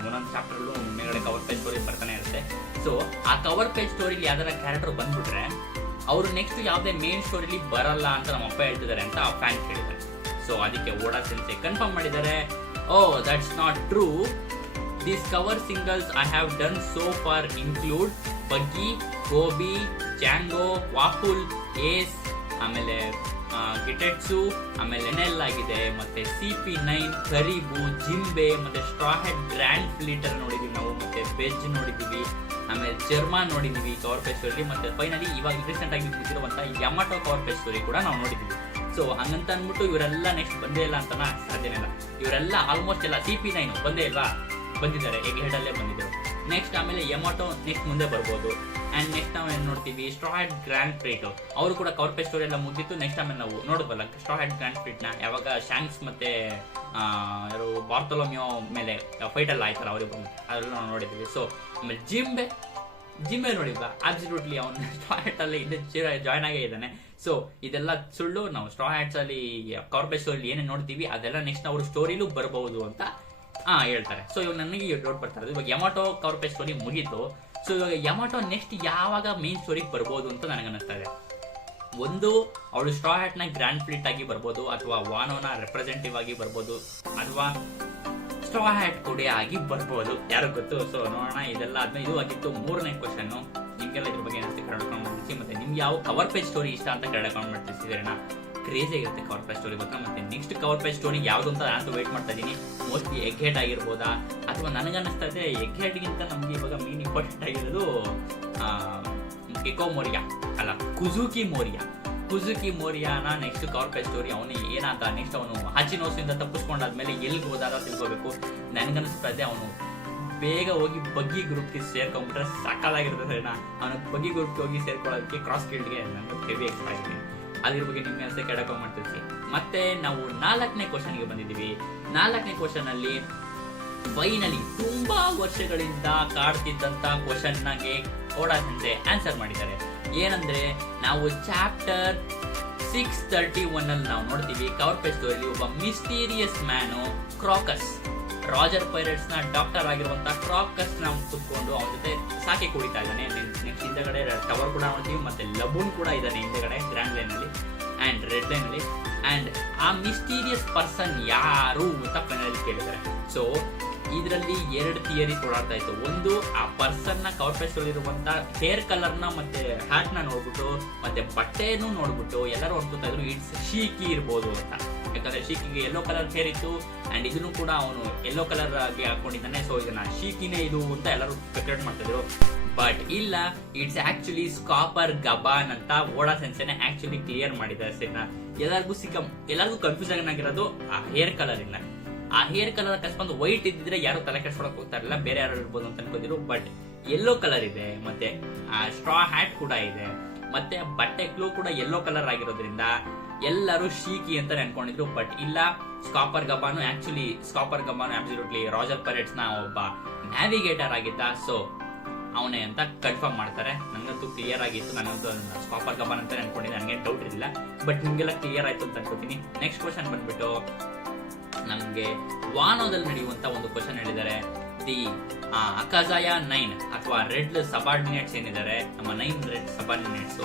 ಒಂದೊಂದು ಚಾಪ್ಟರ್ ಮೇಲ್ಗಡೆ ಕವರ್ ಪೇಜ್ ಸ್ಟೋರಿ ಬರ್ತಾನೆ ಇರುತ್ತೆ. ಸೊ ಆ ಕವರ್ ಪೇಜ್ ಸ್ಟೋರಿಲಿ ಯಾವ್ದಾರ ಕ್ಯಾರೆಕ್ಟರ್ ಬಂದ್ಬಿಟ್ರೆ ಅವರು ನೆಕ್ಸ್ಟ್ ಯಾವ್ದೇ ಮೇನ್ ಸ್ಟೋರಿಲಿ ಬರಲ್ಲ ಅಂತ ನಮ್ಮ ಅಪ್ಪ ಹೇಳ್ತಿದ್ದಾರೆ ಅಂತ ಆ ಫ್ಯಾನ್ ಕೇಳಿದ್ದಾರೆ. ಸೊ ಅದಕ್ಕೆ ಓಡಾ ಸೆನ್ಸೆ ಕನ್ಫರ್ಮ್ ಮಾಡಿದ್ದಾರೆ, oh that's not true. These cover singles I have done so far include Buggy, Gobi, Django, Wapul, Ace, ಆಮೇಲೆ ಗಿಟೆಟ್ಸು, ಆಮೇಲೆ ಎನೆಲ್ ಆಗಿದೆ, ಮತ್ತೆ CP9, ಕರೀಬು, ಜಿಂಬೆ, ಮತ್ತೆ ಸ್ಟ್ರಾ ಹೆಡ್ ಗ್ರ್ಯಾಂಡ್ ಫ್ಲೀಟರ್ ನೋಡಿದೀವಿ ನಾವು, ಮತ್ತೆ ಬೆಜ್ ನೋಡಿದೀವಿ, ಆಮೇಲೆ ಜರ್ಮಾ ನೋಡಿದೀವಿ ಕವರ್ ಪೇಜ್ ಸ್ಟೋರಿ, ಮತ್ತೆ ಫೈನಲಿ ಇವಾಗ ರೀಸೆಂಟ್ ಆಗಿ ಬಿದ್ದಿರುವಂತ ಯಮಟೋ ಕವರ್ ಪೇಜ್ ಸ್ಟೋರಿ ಕೂಡ ನಾವು ನೋಡಿದೀವಿ. ಸೊ ಹಂಗಂತ ಅಂದ್ಬಿಟ್ಟು ಇವರೆಲ್ಲ ನೆಕ್ಸ್ಟ್ ಬಂದೇ ಇಲ್ಲ ಅಂತನ ಸಾಧ್ಯನೇ ಇಲ್ಲ. ಇವರೆಲ್ಲ ಆಲ್ಮೋಸ್ಟ್ ಎಲ್ಲ CP9 ಬಂದೇ ಇಲ್ವಾ, ಬಂದಿದ್ದಾರೆ, ಎಗ್ ಹೆಡ್ ಅಲ್ಲೇ ಬಂದಿದ್ರು. ನೆಕ್ಸ್ಟ್ ಆಮೇಲೆ ಯಮಟೋ ನೆಕ್ಸ್ಟ್ ಮುಂದೆ ಬರ್ಬೋದು. ಅಂಡ್ ನೆಕ್ಸ್ಟ್ ನಾವು ಏನ್ ನೋಡ್ತೀವಿ, ಸ್ಟ್ರಾ ಹೆಡ್ ಗ್ರ್ಯಾಂಡ್ ಫ್ಲೀಟ್, ಅವರು ಕೂಡ ಕವರ್ ಪೇಜ್ ಸ್ಟೋರಿ ಎಲ್ಲ ಮುಗಿತ್ತು. ನೆಕ್ಸ್ಟ್ ಆಮೇಲೆ ನಾವು ನೋಡೋದಲ್ಲ ಸ್ಟ್ರಾ ಹೆಡ್ ಗ್ರ್ಯಾಂಡ್ ಫ್ಲೀಟ್ ನ ಯಾವಾಗ ಶಾಂಕ್ಸ್ ಮತ್ತೆ ಯಾರು ಬಾರ್ತೊಲೋಮಿಯೋ ಮೇಲೆ ಫೈಟ್ ಎಲ್ಲ ಆಯ್ತಲ್ಲ ಅವ್ರಿಗೆ ಬಂದು ಅದೆಲ್ಲ ನಾವು ನೋಡಿದ್ವಿ. ಸೊ ಆಮೇಲೆ ಜಿಂಬೆ ನೋಡಿದ್ವಾ, ಅಬ್ಸಲ್ಯೂಟ್ಲಿ ಅವನು ಸ್ಟ್ರಾ ಹೆಡ್ ಅಲ್ಲಿ ಜಾಯ್ನ್ ಆಗೇ ಇದ್ದಾನೆ. ಸೊ ಇದೆಲ್ಲ ಸುಳ್ಳು, ನಾವು ಸ್ಟ್ರಾ ಹೆಡ್ಸ್ ಅಲ್ಲಿ ಕವರ್ ಪೇಜ್ ಸ್ಟೋರಿ ಏನೇನು ನೋಡ್ತೀವಿ ಅದೆಲ್ಲ ನೆಕ್ಸ್ಟ್ ಅವ್ರ ಸ್ಟೋರಿಲೂ ಬರಬಹುದು ಅಂತ ಹೇಳ್ತಾರೆ. ಸೊ ಇವಾಗ ನನಗೆ ಡೌಟ್ ಬರ್ತಾ ಇರೋದು, ಇವಾಗ ಯಮಟೋ ಕವರ್ ಪೇಜ್ ಸ್ಟೋರಿ ಮುಗೀತು. ಸೊ ಇವಾಗ ಯಮಟೋ ನೆಕ್ಸ್ಟ್ ಯಾವಾಗ ಮೇನ್ ಸ್ಟೋರಿಗೆ ಬರ್ಬೋದು ಅಂತ ನನಗೆ ಅನ್ನಿಸ್ತಾ ಇದೆ. ಒಂದು ಅವಳು ಸ್ಟ್ರಾ ಹ್ಯಾಟ್ ನ ಗ್ರ್ಯಾಂಡ್ ಫ್ಲೀಟ್ ಆಗಿ ಬರ್ಬೋದು, ಅಥವಾ ವಾನೋನ ರೆಪ್ರೆಸೆಂಟೇಟಿವ್ ಆಗಿ ಬರ್ಬೋದು, ಅಥವಾ ಸ್ಟ್ರಾ ಹ್ಯಾಟ್ ಕೂಡ ಆಗಿ ಬರ್ಬೋದು, ಯಾರು ಗೊತ್ತು. ಸೊ ನೋಡೋಣ. ಇದೆಲ್ಲ ಆದ್ಮೇಲೆ ಇದು ಆಗಿತ್ತು 3ನೇ ಕ್ವಶನ್. ನಿಮ್ಗೆಲ್ಲ ಇದ್ರ ಬಗ್ಗೆ ಏನಿಸ್ತು ಕರ್ಕೊಂಡು ಮಾಡ್ತೀವಿ, ಮತ್ತೆ ನಿಮ್ಗೆ ಯಾವ ಕವರ್ ಪೇಜ್ ಸ್ಟೋರಿ ಇಷ್ಟ ಅಂತ ಕರ್ಕೊಂಡು ಮಾಡ್ತಿದ್ದೀರೇನಾ. ಕ್ರೇಜಿ ಆಗಿರುತ್ತೆ ಕವರ್ ಪೇಜ್ ಸ್ಟೋರಿ ಗೊತ್ತಾ. ಮತ್ತೆ ನೆಕ್ಸ್ಟ್ ಕವರ್ ಪೇಜ್ ಸ್ಟೋರಿ ಯಾವ್ದು ಅಂತ ನಾನು ವೇಟ್ ಮಾಡ್ತಾ ಇದ್ದೀನಿ. ಮೋಸ್ಟ್ಲಿ ಎಗ್ ಹೆಡ್ ಆಗಿರ್ಬೋದಾ, ಅಥವಾ ನನಗನ್ನಿಸ್ತಾ ಇದೆ ಎಗ್ ಹೆಡ್ಗಿಂತ ನಮ್ಗೆ ಇವಾಗ ಮೀನ್ ಇಂಪಾರ್ಟೆಂಟ್ ಆಗಿರೋದು ಗೆಕೋ ಮೋರಿಯಾ ಅಲ್ಲ ಕುಜುಕಿ ಮೋರಿಯಾನ ನೆಕ್ಸ್ಟ್ ಕವರ್ ಪೇಜ್ ಸ್ಟೋರಿ. ಅವನು ಏನಾದ ನೆಕ್ಸ್ಟ್ ಅವನು ಹಚಿನೋಸಿಂದ ತಪ್ಪಿಸ್ಕೊಂಡಾದ್ಮೇಲೆ ಎಲ್ಲಿಗೆ ಹೋದಾಗ ತಿಳ್ಕೋಬೇಕು. ನನಗನ್ನಿಸ್ತಾ ಇದೆ ಅವನು ಬೇಗ ಹೋಗಿ ಬಗ್ಗಿ ಗ್ರೂಪ್ಗೆ ಸೇರ್ಕೊಂಡ್ಬಿಟ್ರೆ ಸಕಾಲಾಗಿರ್ತದೆ. ಅವನು ಬಗ್ಗಿ ಗ್ರೂಪ್ಗೆ ಹೋಗಿ ಸೇರ್ಕೊಳ್ಳೋದಕ್ಕೆ ಕ್ರಾಸ್ ಫೀಲ್ಡ್ಗೆ ನಾನು ಹೆವಿ ಎಕ್ಸ್ಪೆಕ್ಟ್ ಆಗಿದ್ದೀನಿ. ಅದ್ರ ಬಗ್ಗೆ ನಿಮ್ಗೆ ಅನ್ಸೆ ಕೆಳಗೆ ಮಾಡ್ತಿರ್ತೀವಿ. ಮತ್ತೆ ನಾವು 4ನೇ ಕ್ವಶನ್ಗೆ ಬಂದಿದ್ದೀವಿ. 4ನೇ ಕ್ವಶನ್ ಅಲ್ಲಿ ಫೈನಲಿ ತುಂಬಾ ವರ್ಷಗಳಿಂದ ಕಾಡ್ತಿದ್ದಂತ ಕ್ವಶನ್ ನಾಗೆ ಓಡಾ ಸೆನ್ಸೆ ಆನ್ಸರ್ ಮಾಡಿದ್ದಾರೆ. ಏನಂದ್ರೆ ನಾವು ಚಾಪ್ಟರ್ 631 ಅಲ್ಲಿ ನಾವು ನೋಡ್ತೀವಿ ಕವರ್ ಪೇಜ್ ಸ್ಟೋರಿಯಲ್ಲಿ ಒಬ್ಬ ಮಿಸ್ಟೀರಿಯಸ್ ಮ್ಯಾನು ಕ್ರಾಕಸ್, ರಾಜರ್ ಪೈರೇಟ್ಸ್ ನ ಡಾಕ್ಟರ್ ಆಗಿರುವಂತ ಕ್ರಾಕಸ್ ನ ಕುತ್ಕೊಂಡು ಅವನ ಜೊತೆ ಸಾಕೆ ಕುಡಿತಾ ಇದ್ದಾನೆ. ನೆಕ್ಸ್ಟ್ ಹಿಂದೆಗಡೆ ಟವರ್ ಕೂಡ ನೋಡ್ತೀವಿ, ಮತ್ತೆ ಲಬೂನ್ ಕೂಡ ಇದ್ದಾನೆ ಹಿಂದೆಗಡೆ ಗ್ರ್ಯಾಂಡ್ ಲೈನ್ ಅಲ್ಲಿ ಅಂಡ್ ರೆಡ್ ಲೈನ್ ಅಲ್ಲಿ. ಅಂಡ್ ಆ ಮಿಸ್ಟೀರಿಯಸ್ ಪರ್ಸನ್ ಯಾರು ಅಂತ ಫೈನಲ್ ಕೇಳಿದ್ದಾರೆ. ಸೊ ಇದರಲ್ಲಿ 2 ಥಿಯರೀಸ್ ಓಡಾಡ್ತಾ ಇತ್ತು. ಒಂದು, ಆ ಪರ್ಸನ್ ನ ಕವರ್ ಪೇಜ್ ಇರುವಂತ ಹೇರ್ ಕಲರ್ ನ ಮತ್ತೆ ಹ್ಯಾಟ್ ನ ನೋಡ್ಬಿಟ್ಟು ಮತ್ತೆ ಬಟ್ಟೆನೂ ನೋಡ್ಬಿಟ್ಟು ಎಲ್ಲರೂ ಅನ್ಕೋತಾ ಇದ್ರು ಇಟ್ಸ್ ಶೀಕಿ ಇರ್ಬೋದು ಅಂತ. ಯಾಕಂದ್ರೆ ಶೀಕಿಗೆ ಯೆಲ್ಲೋ ಕಲರ್ ಹೇರ್ ಇತ್ತು ಅಂಡ್ ಇದನ್ನು ಕೂಡ ಅವನು ಯೆಲ್ಲೋ ಕಲರ್ ಆಗಿ ಹಾಕೊಂಡಿದ್ದಾನೆ. ಸೊ ಇದನ್ನ ಶೀಕಿನೇ ಇದು ಅಂತ ಎಲ್ಲರೂ ಸ್ಪೆಕ್ಯುಲೇಟ್ ಮಾಡ್ತಿದ್ರು. ಬಟ್ ಇಲ್ಲ, ಇಟ್ಸ್ ಆಕ್ಚುಲಿ ಸ್ಕಾಪರ್ ಗಬಾನ್ ಅಂತ ಓಡಾ ಸೆನ್ಸೆನೆ ಆಕ್ಚುಲಿ ಕ್ಲಿಯರ್ ಮಾಡಿದ್ದಾರೆ. ಎಲ್ಲರಿಗೂ ಕನ್ಫ್ಯೂಸ್ ಆಗಿರೋದು ಆ ಹೇರ್ ಕಲರ್ ಇಂದ. ಆ ಹೇರ್ ಕಲರ್ ಅಕಸ್ಮಾತ್ ವೈಟ್ ಇದ್ದಿದ್ರೆ ಯಾರು ತಲೆ ಕೆಡ್ಸ್ಕೊಳಕ್ ಹೋಗ್ತಾ ಇರಲಿಲ್ಲ, ಬೇರೆ ಯಾರು ಇರ್ಬೋದು ಅಂತ ಅನ್ಕೋದಿರು. ಬಟ್ ಯೆಲ್ಲೋ ಕಲರ್ ಇದೆ, ಮತ್ತೆ ಆ ಸ್ಟ್ರಾ ಹ್ಯಾಟ್ ಕೂಡ ಇದೆ, ಮತ್ತೆ ಬಟ್ಟೆ ಕ್ಲೂ ಕೂಡ ಯೆಲ್ಲೋ ಕಲರ್ ಆಗಿರೋದ್ರಿಂದ ಎಲ್ಲರೂ ಶೀಕಿ ಅಂತ ಅನ್ಕೊಂಡಿದ್ರು. ಬಟ್ ಇಲ್ಲ, ಸ್ಕಾಪರ್ ಗಬಾನು ಆಬ್ಸಲ್ಯೂಟ್ಲಿ ರಾಜರ್ ಪೈರೇಟ್ಸ್ ನ ಒಬ್ಬ ನ್ಯಾವಿಗೇಟರ್ ಆಗಿದ್ದ. ಸೊ ಅವನೇ ಅಂತ ಕನ್ಫರ್ಮ್ ಮಾಡ್ತಾರೆ. ನನಗಂತೂ ಕ್ಲಿಯರ್ ಆಗಿತ್ತು, ನಾನಂತೂ ಸ್ಕಾಪರ್ ಗಬಾನ್ ಅಂತ ಅನ್ಕೊಂಡಿದ್ದೆ, ನನಗೆ ಡೌಟ್ ಇರಲಿಲ್ಲ. ಬಟ್ ನಿಮ್ಗೆಲ್ಲ ಕ್ಲಿಯರ್ ಆಯ್ತು ಅಂತ ಅನ್ಕೋತೀನಿ. ನೆಕ್ಸ್ಟ್ ಕ್ವಶನ್ ಬಂದ್ಬಿಟ್ಟು ನಮ್ಗೆ ವಾನೋದಲ್ಲಿ ನಡೆಯುವಂತ ಒಂದು ಕ್ವಶನ್ ಹೇಳಿದ್ದಾರೆ. ದಿ ಅಕಾಜಾಯ 9 ಅಥವಾ ರೆಡ್ ಸಬಾರ್ಡಿನೇಟ್ಸ್ ಏನಿದ್ದಾರೆ, ನಮ್ಮ 9 ರೆಡ್ ಸಬಾರ್ಡಿನೇಟ್ಸ್,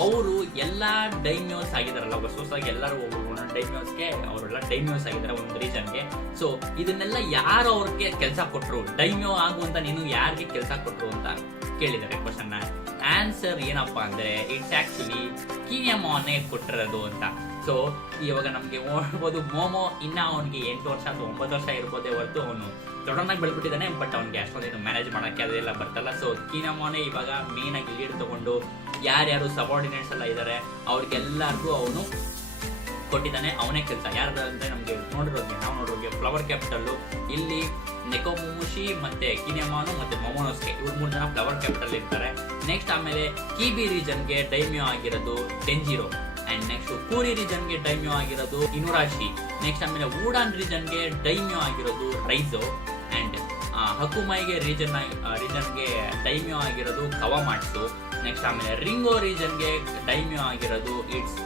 ಅವರು ಎಲ್ಲಾ ಡೈಮ್ಯೂಸ್ ಆಗಿದಾರಲ್ಲ, ಹೊಸದಾಗಿ ಎಲ್ಲರೂ ಡೈಮ್ಯೂಸ್ಗೆ ಅವರೆಲ್ಲ ಡೈಮ್ಯೂಸ್ ಆಗಿದ್ದಾರೆ ಒಂದು ರೀಜನ್ಗೆ. ಸೊ ಇದನ್ನೆಲ್ಲ ಯಾರು ಅವ್ರಿಗೆ ಕೆಲಸ ಕೊಟ್ರು, ಡೈಮ್ಯೂ ಆಗುವಂತ ನೀನು ಯಾರಿಗೆ ಕೆಲಸ ಕೊಟ್ರು ಅಂತ ಕೇಳಿದ್ದಾರೆ ಕ್ವಶನ್ ನ. ಆನ್ಸರ್ ಏನಪ್ಪಾ ಅಂದ್ರೆ ಇಟ್ಸ್ ಆಕ್ಚುಲಿ ಕಿನೆಮಾನೆ ಕೊಟ್ಟಿರೋದು ಅಂತ. ಸೊ ಇವಾಗ ನಮ್ಗೆ ನೋಡ್ಬೋದು ಮೋಮೋ ಇನ್ನ ಅವನಿಗೆ 8 ವರ್ಷ ಅಥವಾ 9 ವರ್ಷ ಇರ್ಬೋದೇ ಹೊರತು ಅವನು ದೊಡ್ಡನಾಗಿ ಬೆಳ್ಬಿಟ್ಟಿದ್ದಾನೆ. ಬಟ್ ಅವ್ನಿಗೆ ಅಷ್ಟೊಂದೇನು ಮ್ಯಾನೇಜ್ ಮಾಡಕ್ಕೆ ಅದೆಲ್ಲ ಬರ್ತಲ್ಲ. ಸೊ ಕಿನೆಮಾನೆ ಇವಾಗ ಮೇನ್ ಆಗಿ ಲೀಡ್ ತಗೊಂಡು ಯಾರ್ಯಾರು ಸಬಾರ್ಡಿನೇಟ್ಸ್ ಎಲ್ಲ ಇದ್ದಾರೆ ಅವ್ರಿಗೆಲ್ಲರಿಗೂ ಅವನು ಕೊಟ್ಟಿದ್ದಾನೆ. ಅವನೇ ಕೆಲಸ. ಯಾರು ಅಂದ್ರೆ ನಮ್ಗೆ ನಾವು ನೋಡಿರೋಗೆ ಫ್ಲವರ್ ಕ್ಯಾಪಿಟಲ್ ಇಲ್ಲಿ ನೆಕೋಮುಮುಶಿ ಮತ್ತೆ ಕಿನೆಮಾನು ಮತ್ತೆ ಮೊಮೊನೊಸ್ಕೆ ಇವ್ರು 3 ಜನ ಫ್ಲವರ್ ಕ್ಯಾಪಿಟಲ್ ಇರ್ತಾರೆ. ನೆಕ್ಸ್ಟ್ ಆಮೇಲೆ ಕಿಬಿ ರೀಜನ್ಗೆ ಡೈಮ್ಯೋ ಆಗಿರೋದು ಟೆಂಜಿರೋ, ಅಂಡ್ ನೆಕ್ಸ್ಟ್ ಕೂರಿ ರೀಜನ್ಗೆ ಡೈಮ್ಯೋ ಆಗಿರೋದು ಇನುರಾಶಿ. ನೆಕ್ಸ್ಟ್ ಆಮೇಲೆ ಊಡಾನ್ ರೀಜನ್ಗೆ ಡೈಮ್ಯೋ ಆಗಿರೋದು ರೈಜೋ, ಅಂಡ್ ಹಕುಮೈಗೆ ರೀಜನ್ಗೆ ಡೈಮ್ಯೋ ಆಗಿರೋದು ಕವಾಮಾಟ್ಸು. ನೆಕ್ಸ್ಟ್ ಆಮೇಲೆ ರಿಂಗೋ ರೀಜನ್ಗೆ ಡೈಮ್ಯೋ ಆಗಿರೋದು ಇಟ್ಸ್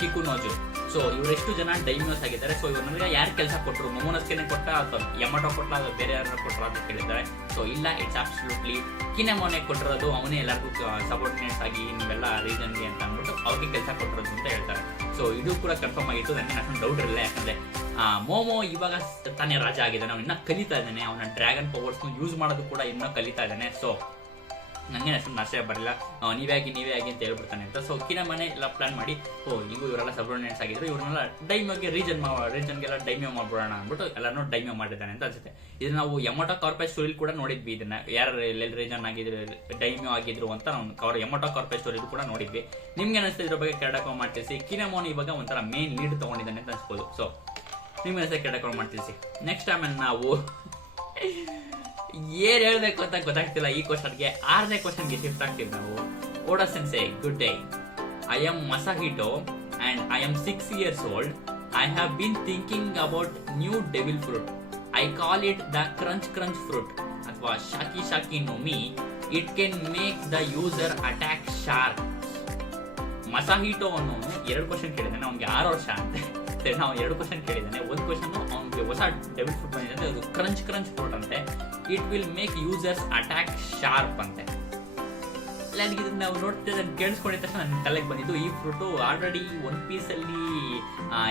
ಕಿಕುನೋಜು. ಸೊ ಇವರೆಷ್ಟು ಜನ ಡೈಮ್ಯೂಸ್ ಆಗಿದ್ದಾರೆ. ಸೊ ಇವ್ರನ್ನ ಯಾರು ಕೆಲಸ ಕೊಟ್ಟರು, ಮೊಮೊನಸ್ಕೆನೆ ಕೊಟ್ಟ ಅಥವಾ ಯಮಟೋ ಕೊಟ್ಟ ಅಥವಾ ಬೇರೆ ಯಾರನ್ನ ಕೊಟ್ಟರು ಅಂತ ಕೇಳಿದ್ದಾರೆ. ಸೊ ಇಲ್ಲ, ಇಟ್ಸ್ ಅಬ್ಸಲ್ಯೂಟ್ಲಿ ಕಿನೆಮೋನೆ ಕೊಟ್ಟಿರೋದು. ಅವನೇ ಎಲ್ಲರಿಗೂ ಸಬಾರ್ಡಿನೇಟ್ಸ್ ಆಗಿ ನೀವೆಲ್ಲ ರೀಜನ್ಗೆ ಅಂತ ಅಂದ್ಬಿಟ್ಟು ಅವ್ರಿಗೆ ಕೆಲಸ ಕೊಟ್ಟಿರೋದು ಅಂತ ಹೇಳ್ತಾರೆ. ಸೊ ಇದು ಕೂಡ ಕನ್ಫರ್ಮ್ ಆಗಿತ್ತು, ನನಗೆ ಅಷ್ಟೊಂದು ಡೌಟ್ ಇರಲಿಲ್ಲ. ಯಾಕಂದ್ರೆ ಮೋಮೋ ಇವಾಗ ತಾನೇ ರಾಜ ಆಗಿದ್ದಾನೆ, ಅವ್ನು ಇನ್ನೂ ಕಲಿತಾ ಇದ್ದಾನೆ, ಅವನ ಡ್ರ್ಯಾಗನ್ ಪವರ್ಸ್ ಯೂಸ್ ಮಾಡೋದು ಕೂಡ ಇನ್ನೂ ಕಲಿತಾ ಇದ್ದಾನೆ. ಸೊ ನನಗೆ ಅಷ್ಟೊಂದು ಆಶ್ಚರ್ಯ ಬರಲಿಲ್ಲ, ನೀವೇ ಆಗಿ ಅಂತ ಹೇಳ್ಬಿಡ್ತಾನೆ ಅಂತ. ಸೊ ಕಿನೆಮಾನೆ ಎಲ್ಲ ಪ್ಲಾನ್ ಮಾಡಿ ಹಿಂಗೂ ಇವರೆಲ್ಲ ಸಬಾರ್ಡಿನೇಟ್ಸ್ ಆಗಿದ್ರು, ಇವ್ರನ್ನೆಲ್ಲ ಡೈಮ್ಯೋಗೆ ರೀಜನ್ಗೆಲ್ಲ ಡೈಮ್ಯೋ ಮಾಡ್ಬಿಡೋಣ ಅಂದ್ಬಿಟ್ಟು ಎಲ್ಲರೂ ಡೈಮ್ಯೋ ಮಾಡಿದ್ದಾನೆ ಅಂತ ಅನ್ಸುತ್ತೆ. ಇದು ನಾವು ಯಮಟೋ ಕಾರ್ಪೊರೇಟ್ ಸ್ಟೋರಿ ಕೂಡ ನೋಡಿದ್ವಿ. ಇದನ್ನ ಯಾರು ಎಲ್ಲೆಲ್ಲಿ ರೀಜನ್ ಆಗಿದ್ರು ಡೈಮ್ಯೋ ಆಗಿದ್ರು ಅಂತ ನಾವು ಯಮಟೋ ಕಾರ್ಪೊರೇಟ್ ಸ್ಟೋರಿ ಕೂಡ ನೋಡಿದ್ವಿ. ನಿಮ್ಗೆ ಅನಿಸ್ತಾ ಇದ್ರ ಬಗ್ಗೆ ಕೆಳಗೆ ಮಾಡ್ತೀವಿ. ಕಿನೆಮಾನೆ ಇವಾಗ ಒಂಥರ ಮೇನ್ ಲೀಡ್ ತಗೊಂಡಿದ್ದಾನೆ ಅಂತ ಅನ್ಸ್ಬೋದು. ಸೊ ನಿಮ್ಗೆ ಅನಿಸ್ತಾ ಕೆಳಗೆ ಮಾಡ್ತೀವಿ. ನೆಕ್ಸ್ಟ್ ಆಮೇಲೆ ನಾವು ಏನ್ ಹೇಳ್ಬೇಕು ಅಂತ ಗೊತ್ತಾಗ್ತಿಲ್ಲ ಈ ಕ್ವಶನ್ಗೆ. 6ನೇ ಕ್ವಶನ್ಗೆ ಶಿಫ್ಟ್ ಆಗ್ತೀವಿ ನಾವು. Oda sensei, good day. I am Masahito and I am 6 years old. I have been thinking about new devil fruit. I call it the crunch fruit ಅಥವಾ ಶಾಕಿ no mi. It can make the user attack sharp. ಮಸಾಹಿಟೋ ಅನ್ನೋನು 2 question ಕೇಳಿದ್ದಾನೆ, ಅವ್ನಿಗೆ 6 ವರ್ಷ ಅಂತೆ. ನಾವು 2 question ಕೇಳಿದ್ದಾನೆ. ಒಂದು question ಅವ್ನಿಗೆ ಹೊಸ devil fruit ಬಂದಿದೆ, ಅದು ಕ್ರಂಚ್ ಫ್ರೂಟ್ ಅಂತೆ. It will make users attack sharp ಅಂತೆ. ನನಗೆ ಇದನ್ನ ನಾವು ನೋಡ್ತಿದ್ದ ಕೇಳಿಸ್ಕೊಂಡಿದ ತಕ್ಷಣ ನನ್ನ ತಲೆಗೆ ಬಂದಿದ್ದು ಈ ಫ್ರೂಟು ಆಲ್ರೆಡಿ ಒನ್ ಪೀಸ್ ಅಲ್ಲಿ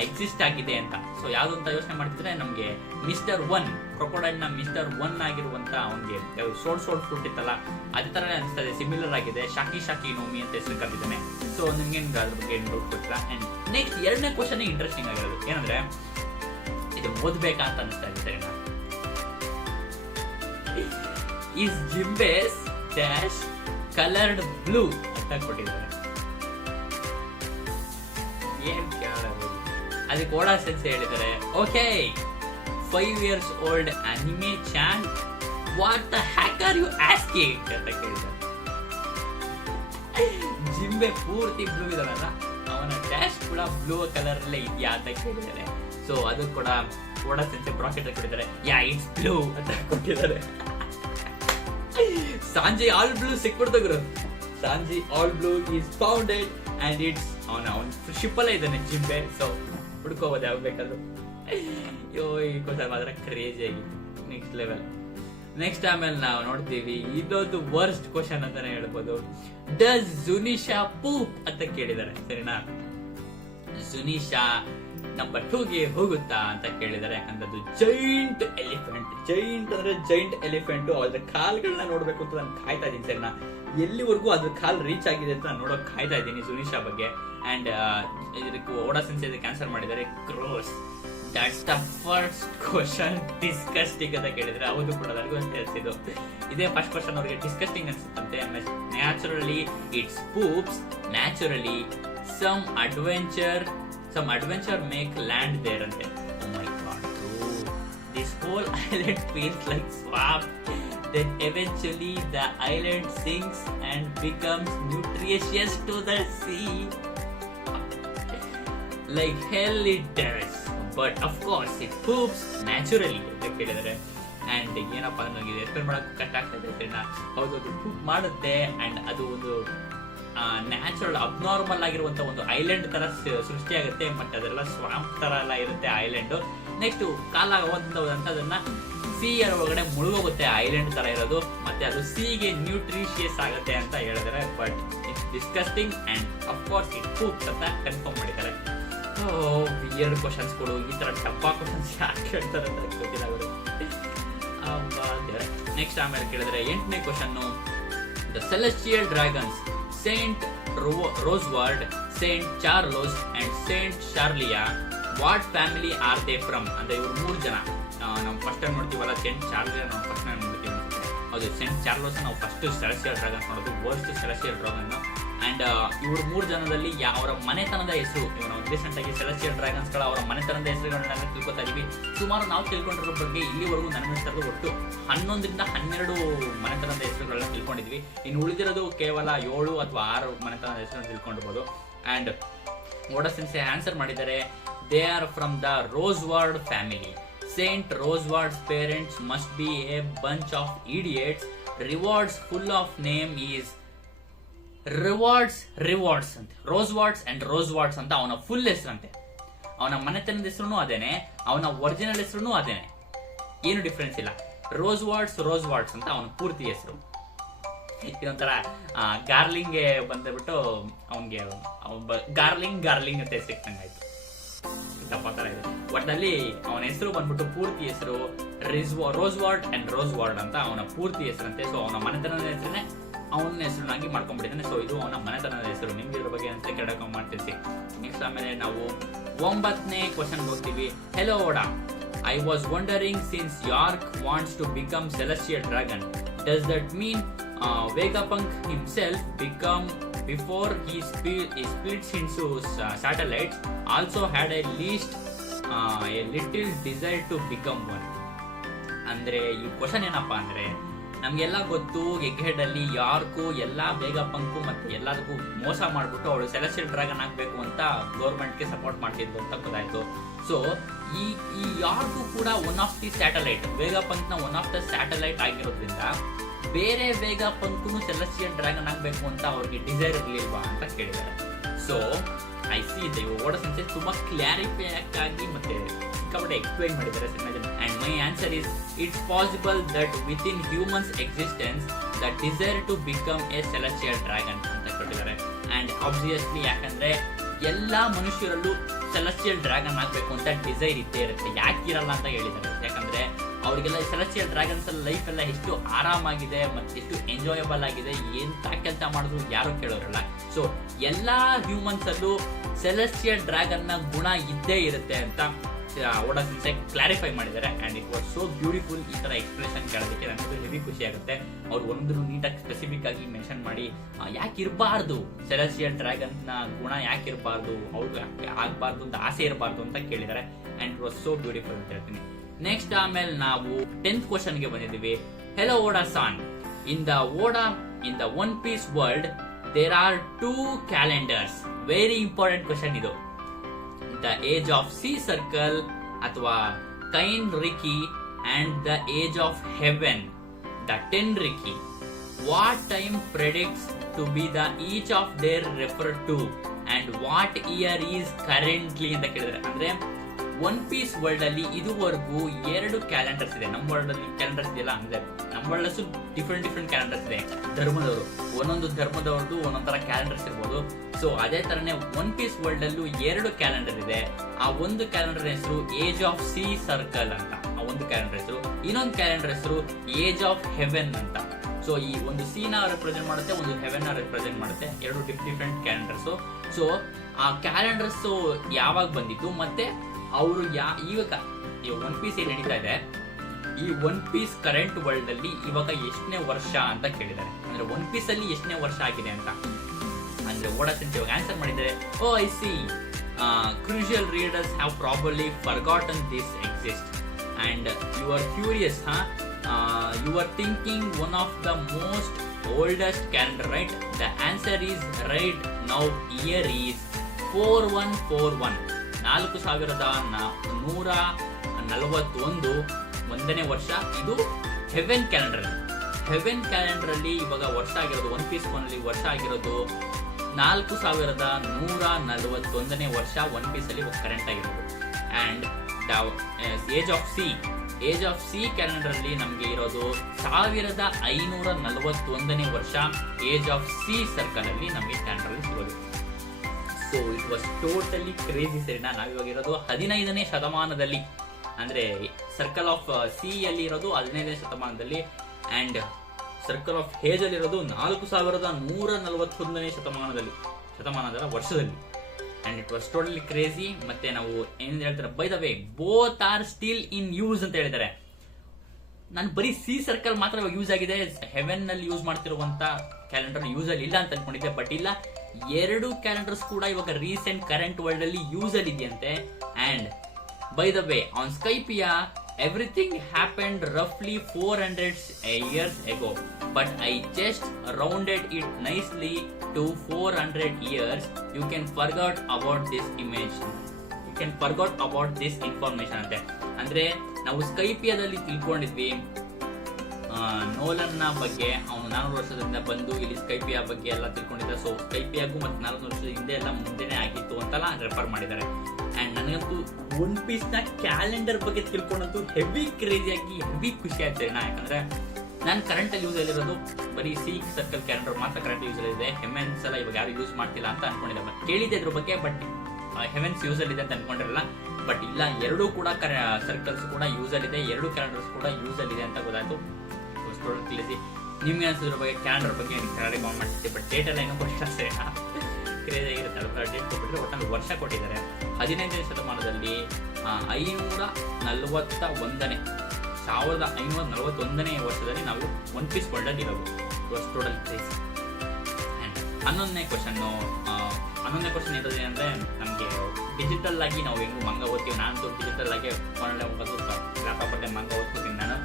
ಎಕ್ಸಿಸ್ಟ್ ಆಗಿದೆ ಅಂತ. ಸೊ ಯಾವ್ದು ಅಂತ ಯೋಚನೆ ಮಾಡ್ತಿದ್ರೆ ನಮಗೆ ಮಿಸ್ಟರ್ 1 ಕ್ರೊಕೊಡೈಲ್ ನ ಮಿಸ್ಟರ್ 1 ಆಗಿರುವಂತ ಅವನಿಗೆ ಸೋಡ್ ಫ್ರೂಟ್ ಇತ್ತಲ್ಲ, ಅದೇ ತರನೇ ಅನಿಸ್ತದೆ, ಸಿಮಿಲರ್ ಆಗಿದೆ. ಶಾಕಿ ನೋಮಿ ಅಂತ ಹೆಸರು ಕರೆದಿದ್ದಾನೆ. ಸೊ ನಿಮ್ಗೆ ಅದ್ರ ಬಗ್ಗೆ ಏನು ಡೌಟ್ ಕೊಟ್ಟಿಲ್ಲ. ಅಂಡ್ ನೆಕ್ಸ್ಟ್ 2ನೇ ಕ್ವಶನ್ ಇಂಟ್ರೆಸ್ಟಿಂಗ್ ಆಗಿರೋದು ಏನಂದ್ರೆ ಇದು ಓದ್ಬೇಕಾ ಅಂತ ಅನಿಸ್ತಾ ಇದೆ. ಈಸ್ ಜಿಂಬೇಸ್ ಡ್ಯಾಶ್ ಕಲರ್ಡ್ ಬ್ಲೂ ಅಂತ ಕೊಟ್ಟಿದ್ದಾರೆ. ಏನ್ ಕೇಳಬಹುದು, ಅದಕ್ಕೆ ಓಡಾ ಸೆನ್ಸ್ ಹೇಳಿದ್ದಾರೆ. Okay, 5 years old anime chan, what the heck are you asking ಅಂತ ಕೇಳಿದ್ದಾರೆ. ಜಿಂಬೆ ಪೂರ್ತಿ ಬ್ಲೂ ಇದಾರಲ್ಲ, ಅವನ ಡ್ಯಾಶ್ ಕೂಡ ಬ್ಲೂ ಕಲರ್ ಅಲ್ಲೇ ಇದೆಯಾ ಅಂತ ಕೇಳಿದ್ದಾರೆ. ಸೊ ಅದು ಕೂಡ ಓಡಾ ಸೆನ್ಸ್ ಬ್ರಾಕೆಟ್ ಕೊಟ್ಟಿದ್ದಾರೆ. ಯಾ ಇಟ್ಸ್ ಬ್ಲೂ ಅಂತ ಕೊಟ್ಟಿದ್ದಾರೆ. ಸಾಂಜಿ ಆಲ್ ಬ್ಲೂ ಸಿಕ್ಬಿಡ್ತು ಗುರು. Sanji All Blue is founded and it's ಅವನ ಶಿಪ್ಪಲ್ಲೇ ಇದ್ದಾನೆ ಜಿಂಬೆ. ಸೊ ಹುಡ್ಕೋಬೋದು ಯಾವ ಬೇಕಾದ್ರು. ಅಯ್ಯೋ ಈ ಕ್ವಶನ್ ಮಾತ್ರ ಕ್ರೇಜಿ ಆಗಿತ್ತು, ನೆಕ್ಸ್ಟ್ ಲೆವೆಲ್. ನೆಕ್ಸ್ಟ್ ಆಮೇಲೆ ನಾವು ನೋಡ್ತೀವಿ ಇದೊಂದು ವರ್ಸ್ಟ್ ಕ್ವಶನ್ ಅಂತಾನೆ ಹೇಳ್ಬೋದು. ಡಸ್ ಜುನಿಶಾ ಪೂಪ್ ಅಂತ ಕೇಳಿದ್ದಾರೆ, ಸರಿನಾ? ಜುನಿಶಾ ನಂಬರ್ 2ಗೆ ಹೋಗುತ್ತಾ ಅಂತ ಕೇಳಿದ್ದಾರೆ. ಯಾಕಂದ್ರೆ ಅದು ಜೈಂಟ್ ಎಲಿಫೆಂಟ್. ಜೈಂಟ್ ಅಂದ್ರೆ ಜೈಂಟ್ ಎಲಿಫೆಂಟ್. ಅದ್ರ ಕಾಲ್ಗಳನ್ನ ನೋಡ್ಬೇಕು ಅಂತ ನಾನು ಕಾಯ್ತಾ ಇದ್ದೀನಿ, ಸರಿನಾ? ಎಲ್ಲಿವರೆಗೂ ಅದ್ರ ಕಾಲ್ ರೀಚ್ ಆಗಿದೆ ಅಂತ ನಾನು ನೋಡೋಕ್ ಕಾಯ್ತಾ ಇದ್ದೀನಿ ಜುನಿಶಾ ಬಗ್ಗೆ. ಅಂಡ್ ಇದಕ್ಕೆ ಓಡಾ ಸೆನ್ಸ್ ಇದಕ್ಕೆ ಆನ್ಸರ್ ಮಾಡಿದ್ದಾರೆ, gross. That's the first question. Disgusting ಅಂತ ಕೇಳಿದ್ರೆ ಹೌದು ಕೂಡ ನನಗೂ ಅಷ್ಟೇ ಅನ್ಸಿದ್ದು. ಇದೇ ಫಸ್ಟ್ ಕ್ವಶನ್ ಅವ್ರಿಗೆ ಡಿಸ್ಕಸ್ಟಿಂಗ್ ಅನ್ಸುತ್ತಂತೆ. Naturally it's poops, naturally some adventure make land there ante. Oh my god bro, this whole island feels like swamp. Then eventually the island sinks and becomes nutritious to the sea. Like hell it does, but of course it poops naturally ಅಂತ ಕೇಳಿದರೆ. And ಏನಪ್ಪ ನನಗೆ explain ಮಾಡಕ್ಕೆ ಕಷ್ಟ ಆಗ್ತದೆ. ಹೌದು ಅದು ಪೂಪ್ ಮಾಡುತ್ತೆ. ಅಂಡ್ ಅದು ಒಂದು ನ್ಯಾಚುರಲ್ ಅಬ್ನಾರ್ಮಲ್ ಆಗಿರುವಂತ ಒಂದು ಐಲ್ಯಾಂಡ್ ತರ ಸೃಷ್ಟಿಯಾಗುತ್ತೆ. ಮತ್ತೆ ಅದೆಲ್ಲ ಸ್ವಾಂಪ್ ತರ ಎಲ್ಲ ಇರುತ್ತೆ ಐಲ್ಯಾಂಡ್. ನೆಕ್ಸ್ಟ್ ಕಾಲ ಅಂತ ಅದನ್ನ ಸಿ ಒಳಗಡೆ ಮುಳುಗೋಗುತ್ತೆ ಐಲ್ಯಾಂಡ್ ತರ ಇರೋದು. ಮತ್ತೆ ಅದು ಸಿಗೆ ನ್ಯೂಟ್ರಿಷಿಯಸ್ ಆಗುತ್ತೆ ಅಂತ ಹೇಳಿದಾರೆ. But it's disgusting and of course it poops ಅಂತ ಕನ್ಫರ್ಮ್ ಮಾಡಿದ್ದಾರೆ. ವಿಯರ್ಡ್ ಕ್ವಶನ್ಸ್ ಕೊಡು, ಈ ತರ ಡಬ್ಬಾ ಕ್ವಶನ್ಸ್ ಯಾಕೆ ಹೇಳ್ತಾರೆ ಅಂತ ಗೊತ್ತಿಲ್ಲ ಅವರು. ನೆಕ್ಸ್ಟ್ ಆಮೇಲೆ ಕೇಳಿದ್ರೆ 8ನೇ question. The celestial dragons Saint Roseward, Saint Charles and Saint Charlia, what family are they from? ಅಂದ್ರೆ ಇವರು 3 ಜನ. ನಾವು ಫಸ್ಟ್ ಟೈಮ್ ನೋಡ್ತೀವಲ್ಲ ಸೆಂಟ್ ಚಾರ್ಲಿಯಾ, ನಾವು ಫಸ್ಟ್ ಟೈಮ್ ನೋಡ್ತೀವಿ. ಅದು ಸೆಂಟ್ ಚಾರ್ಲಸ್ ನಾವು ಫಸ್ಟ್ ಸೆಲೆಸ್ಟಿಯಲ್ ಡ್ರ್ಯಾಗನ್ಸ್ ನೋಡೋದು, ವರ್ಸ್ಟ್ ಸೆಲೆಸ್ಟಿಯಲ್ ಡ್ರ್ಯಾಗನ್. ಅಂಡ್ ಇವರು 3 ಜನದಲ್ಲಿ ಅವರ ಮನೆತನದ ಹೆಸರು, ನಾವು ರೀಸೆಂಟ್ ಆಗಿ ಸೆಲೆಸ್ಟಿಯಲ್ ಡ್ರ್ಯಾಗನ್ಸ್ ಗಳ ಅವರ ಮನೆತನದ ಹೆಸರುಗಳನ್ನೆಲ್ಲ ತಿಳ್ಕೊತಾ ಇದೀವಿ. ಸುಮಾರು ನಾವು ತಿಳ್ಕೊಂಡಿರೋ ಬಗ್ಗೆ ಇಲ್ಲಿವರೆಗೂ ನನಗನ್ನಿಸ್ತಾ ಒಟ್ಟು 11ರಿಂದ 12 ಮನೆತನದ ಹೆಸರುಗಳನ್ನ ತಿಳ್ಕೊಂಡಿದ್ವಿ. ಇನ್ನು ಉಳಿದಿರೋದು ಕೇವಲ 7 ಅಥವಾ 6 ಮನೆತನದ ಹೆಸರನ್ನು ತಿಳ್ಕೊಂಡಿರ್ಬೋದು. ಅಂಡ್ ಓಡಸೆನ್ಸೆ ಆನ್ಸರ್ ಮಾಡಿದ್ದಾರೆ, they are from the Roseward family. Saint Roseward's parents must be a bunch of idiots. Rewards full of name is rewards ಅಂತ. ರೋಸ್ವಾರ್ಡ್ಸ್ ಅಂಡ್ ರೋಸ್ವಾರ್ಡ್ಸ್ ಅಂತ ಅವನ ಫುಲ್ ಹೆಸರಂತೆ. ಅವನ ಮನೆತನದ ಹೆಸರು ಅದೇನೆ, ಅವನ ಒರಿಜಿನಲ್ ಹೆಸರು ಅದೇನೆ, ಏನು ಡಿಫ್ರೆನ್ಸ್ ಇಲ್ಲ. ರೋಸ್ವಾರ್ಡ್ಸ್ ಅಂತ ಅವನ ಪೂರ್ತಿ ಹೆಸರು. ಇದೊಂಥರ ಗಾರ್ಲಿಂಗ್ ಬಂದ್ಬಿಟ್ಟು ಅವನ್ಗೆ ಗಾರ್ಲಿಂಗ್ ಅಂತ ಹೆಸರಿಟ್ಟಂಗಾಯ್ತು. ತಪ್ಪ ತರ ಇದೆ. ಒಟ್ಟಲ್ಲಿ ಅವನ ಹೆಸರು ಬಂದ್ಬಿಟ್ಟು ಪೂರ್ತಿ ಹೆಸರು ರೋಸ್ವಾರ್ಡ್ ಅಂಡ್ ರೋಸ್ವಾರ್ಡ್ ಅಂತ ಅವನ ಪೂರ್ತಿ ಹೆಸರಂತೆ. ಸೊ ಅವನ ಮನೆತನದ ಹೆಸರನ್ನೇ ಅವನ ಹೆಸರನ್ನಾಗಿ ಮಾಡ್ಕೊಂಡ್ಬಿಟ್ಟಿದ್ದಾನೆ. ಸೊ ಇದು ಅವನ ಮನೆತನದ ಹೆಸರು. ನಿಮ್ಗೆ ಇದ್ರ ಬಗ್ಗೆ ಅಂತ ಕೆಳಗೆ ಮಾಡ್ತಿರ್ಸಿ. ನೆಕ್ಸ್ಟ್ ಆಮೇಲೆ ನಾವು 9ನೇ ಕ್ವಶನ್ ಹೋಗ್ತೀವಿ. Hello Oda, I was wondering since York wants to become celestial dragon, does that mean Vegapunk himself become before he splits into satellites also had a little desire to become one? ಅಂದ್ರೆ ಈ question ಏನಪ್ಪಾ ಅಂದ್ರೆ, ನಮ್ಗೆಲ್ಲ ಗೊತ್ತು egg head ಅಲ್ಲಿ ಯಾರ್ಕು ಎಲ್ಲಾ ವೇಗಾಪಂಕು ಮತ್ತೆ ಎಲ್ಲದಕ್ಕೂ ಮೋಸ ಮಾಡ್ಬಿಟ್ಟು ಅವಳು ಸೆಲೆಸ್ಟಿಯಲ್ ಡ್ರ್ಯಾಗನ್ ಆಗ್ಬೇಕು ಅಂತ ಗೌರ್ಮೆಂಟ್ಗೆ ಸಪೋರ್ಟ್ ಮಾಡ್ತಿದ್ದು ಅಂತ ಗೊತ್ತಾಯ್ತು. ಸೊ ಈ ಯಾರ್ಕು ಕೂಡ ಒನ್ ಆಫ್ ದಿ ಸ್ಯಾಟಲೈಟ್, ವೇಗಾಪಂಕ್ ನ ಒನ್ ಆಫ್ ದ ಸ್ಯಾಟಲೈಟ್ ಆಗಿರೋದ್ರಿಂದ ಬೇರೆ ವೇಗಾಪಂಕು ಸೆಲೆಸ್ಟಿಯಲ್ ಡ್ರ್ಯಾಗನ್ ಆಗ್ಬೇಕು ಅಂತ ಅವ್ರಿಗೆ ಡಿಸೈರ್ ಇರ್ಲಿಲ್ವಾ ಅಂತ ಕೇಳಿದ್ದಾರೆ. ಸೊ ಐ ಸಿ ಇದೆ ಓಡಸೆನ್ಸೆ ತುಂಬಾ ಕ್ಲಾರಿಫೈ ಆಗಿ ಮತ್ತೆ ಸಿಕ್ಕಾಪಟ್ಟೆ ಎಕ್ಸ್ಪ್ಲೈನ್ ಮಾಡಿದ್ದಾರೆ. And my answer is, it's possible that with in humans existence the desire to become a celestial dragon ಅಂತ ಕೊಟ್ಟಿದ್ದಾರೆ. ಅಂಡ್ ಆಬ್ವಿಯಸ್ಲಿ ಯಾಕಂದ್ರೆ ಎಲ್ಲಾ ಮನುಷ್ಯರಲ್ಲೂ ಸೆಲೆಸ್ಟಿಯಲ್ ಡ್ರ್ಯಾಗನ್ ಆಗ್ಬೇಕು ಅಂತ ಡಿಸೈರ್ ಇದ್ದೇ ಇರುತ್ತೆ. ಯಾಕಿರಲ್ಲ ಅಂತ ಹೇಳಿದ್ದಾರೆ. ಯಾಕಂದ್ರೆ ಅವ್ರಿಗೆಲ್ಲ ಸೆಲೆಸ್ಟಿಯಲ್ ಡ್ರ್ಯಾಗನ್ಸ್ ಲೈಫ್ ಎಲ್ಲ ಎಷ್ಟು ಆರಾಮಾಗಿದೆ ಮತ್ತೆ ಎಷ್ಟು ಎಂಜಾಯಬಲ್ ಆಗಿದೆ, ಎಂತ ಕೆಲಸ ಮಾಡಿದ್ರು ಯಾರು ಕೇಳೋರಲ್ಲ. ಸೊ ಎಲ್ಲಾ ಹ್ಯೂಮನ್ಸ್ ಅಲ್ಲೂ ಸೆಲೆಸ್ಟಿಯಲ್ ಡ್ರ್ಯಾಗನ್ ನ ಗುಣ ಇದ್ದೇ ಇರುತ್ತೆ ಅಂತ ಓಡಸೆನ್ಸೆ ಕ್ಲಾರಿಫೈ ಮಾಡಿದ್ದಾರೆ. And it was so beautiful. ಈ ತರ ಎಕ್ಸ್ಪ್ರೆಷನ್ ಕೇಳೋದಕ್ಕೆ ನನಗೆ ಹೆವಿ ಖುಷಿ ಆಗುತ್ತೆ. ಅವ್ರು ಒಂದು ನೀಟಾಗಿ ಸ್ಪೆಸಿಫಿಕ್ ಆಗಿ ಮೆನ್ಷನ್ ಮಾಡಿ ಯಾಕಿರಬಾರ್ದು ಸೆಲೆಸ್ಟಿಯಲ್ ಡ್ರ್ಯಾಗನ್ ನ ಗುಣ ಯಾಕಿರಬಾರ್ದು, ಅವ್ರು ಆಗ್ಬಾರ್ದು ಅಂತ ಆಸೆ ಇರಬಾರ್ದು ಅಂತ ಕೇಳಿದ್ದಾರೆ. And it was so beautiful ಅಂತ ಹೇಳ್ತೀನಿ. ನೆಕ್ಸ್ಟ್ ಆಮೇಲೆ ನಾವು 10th ಕ್ವಶನ್ ಗೆ ಬಂದಿದ್ದೀವಿ. Hello Oda san, in the One Piece world there are 2 calendars. Very important question ಇದು. The age of sea circle ಅಥವಾ kainreki and the age of heaven, the 10 ರಿಕಿ. What time predicts to be the each of their refer to and what year is currently ಅಂತ ಕೇಳಿದ್ರೆ, ಅಂದ್ರೆ one Piece world ಅಲ್ಲಿ ಇದುವರೆಗೂ 2 calendars ಇದೆ. ನಮ್ಮ world ಅಲ್ಲಿ ಕ್ಯಾಲೆಂಡರ್ಸ್ ಇದೆಯಲ್ಲ, ಅಂದ್ರೆ ನಮ್ಮ ವರ್ಲ್ಡ್ ಅಷ್ಟು ಡಿಫ್ರೆಂಟ್ ಕ್ಯಾಲೆಂಡರ್ಸ್ ಇದೆ. ಧರ್ಮದವರು ಒಂದೊಂದು ಧರ್ಮದವ್ರದ್ದು ಒಂದೊಂದರ ಕ್ಯಾಲೆಂಡರ್ಸ್ ಇರ್ಬೋದು. ಸೊ ಅದೇ ತರನೇ ಒನ್ ಪೀಸ್ ವರ್ಲ್ಡ್ ಅಲ್ಲೂ 2 ಕ್ಯಾಲೆಂಡರ್ ಇದೆ. ಆ ಒಂದು ಕ್ಯಾಲೆಂಡರ್ ಹೆಸರು ಏಜ್ ಆಫ್ ಸಿ ಸರ್ಕಲ್ ಅಂತ, ಆ ಒಂದು ಕ್ಯಾಲೆಂಡರ್ ಹೆಸರು. ಇನ್ನೊಂದು ಕ್ಯಾಲೆಂಡರ್ ಹೆಸರು ಏಜ್ ಆಫ್ ಹೆವೆನ್ ಅಂತ. ಸೊ ಈ ಒಂದು ಸಿ ನ ರೆಪ್ರೆಸೆಂಟ್ ಮಾಡುತ್ತೆ, ಒಂದು ಹೆವೆನ್ ನ ರೆಪ್ರೆಸೆಂಟ್ ಮಾಡುತ್ತೆ, 2 ಡಿಫ್ರೆಂಟ್ ಕ್ಯಾಲೆಂಡರ್ಸ್. ಸೊ ಆ ಕ್ಯಾಲೆಂಡರ್ಸ್ ಯಾವಾಗ ಬಂದಿತ್ತು ಮತ್ತೆ ಅವರು ಇವಾಗ ಈ ಒನ್ ಪೀಸ್ ಏನ್ ನಡೀತಾ ಇದೆ, ಈ ಒನ್ ಪೀಸ್ ಕರೆಂಟ್ ವರ್ಲ್ಡ್ ಅಲ್ಲಿ ಇವಾಗ ಎಷ್ಟನೇ ವರ್ಷ ಅಂತ ಕೇಳಿದ್ದಾರೆ. ಅಂದ್ರೆ ಒನ್ ಪೀಸ್ ಅಲ್ಲಿ ಎಷ್ಟನೇ ವರ್ಷ ಆಗಿದೆ ಅಂತ. ಅಂದ್ರೆ ಓಡಾ ಸೆನ್ಸ್ ಇವಾಗ ಆನ್ಸರ್ ಮಾಡಿದ್ದಾರೆ. Oh I see, crucial readers have probably forgotten this exist and you are curious. You are thinking one of the most oldest calendar, right? The answer is right now. Year is 4141. 4141 ಒಂದನೇ ವರ್ಷ. ಇದು Heaven calendar. Heaven calendar ಅಲ್ಲಿ ಇವಾಗ ವರ್ಷ ಆಗಿರೋದು, one piece phone ಅಲ್ಲಿ ವರ್ಷ ಆಗಿರೋದು 4141ನೇ ವರ್ಷ ಒನ್ ಪೀಸ್ ಅಲ್ಲಿ ಕರೆಂಟ್ ಆಗಿರೋದು. And age of C calendar ಅಲ್ಲಿ ನಮ್ಗೆ ಇರೋದು 1541ನೇ ವರ್ಷ ಏಜ್ ಆಫ್ ಸಿ ಸರ್ಕಲ್ ಅಲ್ಲಿ ನಮಗೆ ಕ್ಯಾಲೆಂಡರ್ ಅಲ್ಲಿ ಸಿಗೋದು. So it was totally crazy ಸರಿನಾ. ನಾವಿವಾಗ ಇರೋದು 15ನೇ ಶತಮಾನದಲ್ಲಿ, ಅಂದ್ರೆ ಸರ್ಕಲ್ ಆಫ್ ಸಿ ಅಲ್ಲಿ ಇರೋದು 15ನೇ ಶತಮಾನದಲ್ಲಿ ಅಂಡ್ ಸರ್ಕಲ್ ಆಫ್ ಹೇಜ್ ಅಲ್ಲಿ ಇರೋದು 4141ನೇ ಶತಮಾನದ ವರ್ಷದಲ್ಲಿ. And it was totally crazy. ಮತ್ತೆ ನಾವು ಏನ್ ಹೇಳ್ತಾರೆ, by the way both are still in use ಅಂತ ಹೇಳಿದ್ದಾರೆ. ನಾನು ಬರೀ ಸಿ ಸರ್ಕಲ್ ಮಾತ್ರ ಯೂಸ್ ಆಗಿದೆ, ಹೆವೆನ್ ನಲ್ಲಿ ಯೂಸ್ ಮಾಡ್ತಿರುವಂತ ಕ್ಯಾಲೆಂಡರ್ ಯೂಸ್ ಅಲ್ಲಿ ಇಲ್ಲ ಅಂತ ಅನ್ಕೊಂಡಿದ್ದೆ. ಬಟ್ ಇಲ್ಲ, 2 ಕ್ಯಾಲೆಂಡರ್ಸ್ ಕೂಡ ಇವಾಗ ರೀಸೆಂಟ್ ಕರೆಂಟ್ ವರ್ಲ್ಡ್ ಅಲ್ಲಿ ಯೂಸ್ ಅಲ್ಲಿ ಇದೆಯಂತೆ. And by the way on Skypiea everything happened roughly 400 years ago, but I just rounded it nicely to 400 years. You can forget about this image. You can forget about this information ante. ಅಂದ್ರೆ ನಾವು ಸ್ಕೈಪಿಯಾದಲ್ಲಿ ತಿಳ್ಕೊಂಡಿದ್ವಿ ನೋಲನ್ನ ಬಗ್ಗೆ. ಅವನು 400 ವರ್ಷದಿಂದ ಬಂದು ಇಲ್ಲಿ ಸ್ಕೈಪಿಯಾ ಬಗ್ಗೆ ಎಲ್ಲ ತಿಳ್ಕೊಂಡಿದ್ದ. So ಸ್ಕೈಪಿಯಾಗೂ ಮತ್ತೆ 400 ವರ್ಷದ ಹಿಂದೆ ಎಲ್ಲ ಮುಂದೆನೆ ಆಗಿತ್ತು ಅಂತೆಲ್ಲ ರೆಫರ್ ಮಾಡಿದ್ದಾರೆ. ಅಂಡ್ ನನಗಂತೂ ಒನ್ ಪೀಸ್ ನ ಕ್ಯಾಲೆಂಡರ್ ಬಗ್ಗೆ ತಿಳ್ಕೊಂಡಂತೂ ಹೆವಿ ಕ್ರೇಜಿಯಾಗಿ ಹೆವಿ ಖುಷಿ ಆಗ್ತದೆ. ಯಾಕಂದ್ರೆ ನಾನು ಕರೆಂಟ್ ಅಲ್ಲಿ ಯೂಸ್ ಅಲ್ಲಿರೋದು ಬರೀ ಸಿ ಸರ್ಕಲ್ ಕ್ಯಾಲೆಂಡರ್ ಮಾತ್ರ ಕರೆಂಟ್ ಯೂಸ್ ಅಲ್ಲಿದೆ. ಹೆವೆನ್ಸ್ ಎಲ್ಲ ಇವಾಗ ಯಾರು ಯೂಸ್ ಮಾಡ್ತಿಲ್ಲ ಅಂತ ಅನ್ಕೊಂಡಿದ್ದೆ. ಬಟ್ ಕೇಳಿದ್ದೆ ಇದ್ರ ಬಗ್ಗೆ, ಬಟ್ ಹೆವೆನ್ಸ್ ಯೂಸ್ ಅಲ್ಲಿ ಇದೆ ಅಂತ ಅನ್ಕೊಂಡಿರಲ್ಲ. ಬಟ್ ಇಲ್ಲ, 2 ಕೂಡ ಸರ್ಕಲ್ಸ್ ಕೂಡ ಯೂಸ್ ಅಲ್ಲಿದೆ, 2 ಕ್ಯಾಲೆಂಡರ್ಸ್ ಕೂಡ ಯೂಸ್ ಅಲ್ಲಿದೆ ಅಂತ ಗೊತ್ತಾಯ್ತು. ನಿಮ್ಗೆ ಅನ್ಸಿದ್ರ ಬಗ್ಗೆ ಕ್ಯಾಲೆಂಡರ್ ಬಗ್ಗೆ ಕನ್ನಡ ಕಾಮೆಂಟ್ ಮಾಡ್ತಿದ್ದೆ. ಬಟ್ ಡೇಟ್ ಎಲ್ಲ ಏನೋ ಕೊಟ್ಟಿಲ್ಲ ಅಷ್ಟೇ, ಕ್ರೇಜ್ ಆಗಿರುತ್ತೆ. ಡೇಟ್ ಕೊಟ್ಬಿಟ್ರೆ ಒಟ್ಟಲ್ಲಿ ವರ್ಷ ಕೊಟ್ಟಿದ್ದಾರೆ. 15ನೇ ಶತಮಾನದಲ್ಲಿ 1541ನೇ ವರ್ಷದಲ್ಲಿ ನಾವು ಒನ್ ಪೀಸ್ ವರ್ಲ್ಡ್ ಅಲ್ಲಿ ಇರೋದು. Total craze. ಹನ್ನೊಂದನೇ ಕ್ವಶನ್ ಇರೋದು ಏನಂದ್ರೆ, ನಮಗೆ ಡಿಜಿಟಲ್ ಆಗಿ ನಾವು ಹೆಂಗ್ ಮಂಗ ಓದ್ತೀವಿ. ನಾನು ಡಿಜಿಟಲ್ ಆಗಿ ಫೋನಲ್ಲೇ ಹೋಗೋದು, ಲ್ಯಾಪ್ಟಾಪ್ ಅಲ್ಲೇ ಮಂಗ ಓದ್ಕೋತೀನಿ. ನಾನು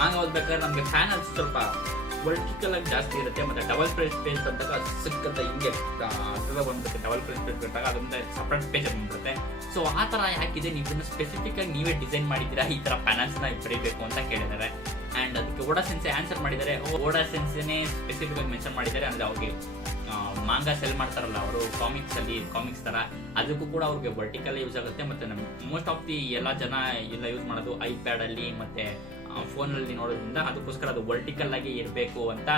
ಮಂಗ ಓದ್ಬೇಕಾದ್ರೆ ನಮಗೆ ಪ್ಯಾನಲ್ಸ್ ಸ್ವಲ್ಪ ವರ್ಟಿಕಲ್ ಆಗಿ ಜಾಸ್ತಿ ಇರುತ್ತೆ. ಮತ್ತೆ ಡಬಲ್ ಪೇಜ್ ಬಂದಾಗ ಸಿಕ್ಕಂತ ಹಿಂಗೆ ಬಂದ್ಬಿಡುತ್ತೆ. ಡಬಲ್ ಪೇಜ್ ಬಂದಾಗ ಅದೊಂದು ಸಪ್ರೇಟ್ ಪೇಜ್ ಬಂದ್ಬಿಡುತ್ತೆ. ಸೊ ಆ ತರ ಯಾಕಿದೆ, ನೀವು ಸ್ಪೆಸಿಫಿಕ್ ಆಗಿ ನೀವೇ ಡಿಸೈನ್ ಮಾಡಿದ್ದೀರಾ ಈ ತರ ಪ್ಯಾನಲ್ಸ್ ನ ಬರೀಬೇಕು ಅಂತ ಕೇಳಿದ್ದಾರೆ. ಅಂಡ್ ಅದಕ್ಕೆ ಓಡಾ ಸೆನ್ಸೆ ಆನ್ಸರ್ ಮಾಡಿದ್ದಾರೆ. ಓಡಾ ಸೆನ್ಸೆನೇ ಸ್ಪೆಸಿಫಿಕ್ ಆಗಿ ಮೆನ್ಷನ್ ಮಾಡಿದ್ದಾರೆ. ಅಂದ್ರೆ ಅವ್ರಿಗೆ ಮಾಂಗಾ ಸೆಲ್ ಮಾಡ್ತಾರಲ್ಲ ಅವರು, ಕಾಮಿಕ್ಸ್ ತರ, ಅದಕ್ಕೂ ಕೂಡ ಅವ್ರಿಗೆ ವರ್ಟಿಕಲ್ ಯೂಸ್ ಆಗುತ್ತೆ. ಮತ್ತೆ ಮೋಸ್ಟ್ ಆಫ್ ದಿ ಎಲ್ಲ ಜನ ಎಲ್ಲ ಯೂಸ್ ಮಾಡೋದು ಐಪ್ಯಾಡ್ ಅಲ್ಲಿ ಮತ್ತೆ ಫೋನ್ ಅಲ್ಲಿ ನೋಡೋದ್ರಿಂದ, ಅದಕ್ಕೋಸ್ಕರ ಅದು ವರ್ಟಿಕಲ್ ಆಗಿ ಇರಬೇಕು ಅಂತ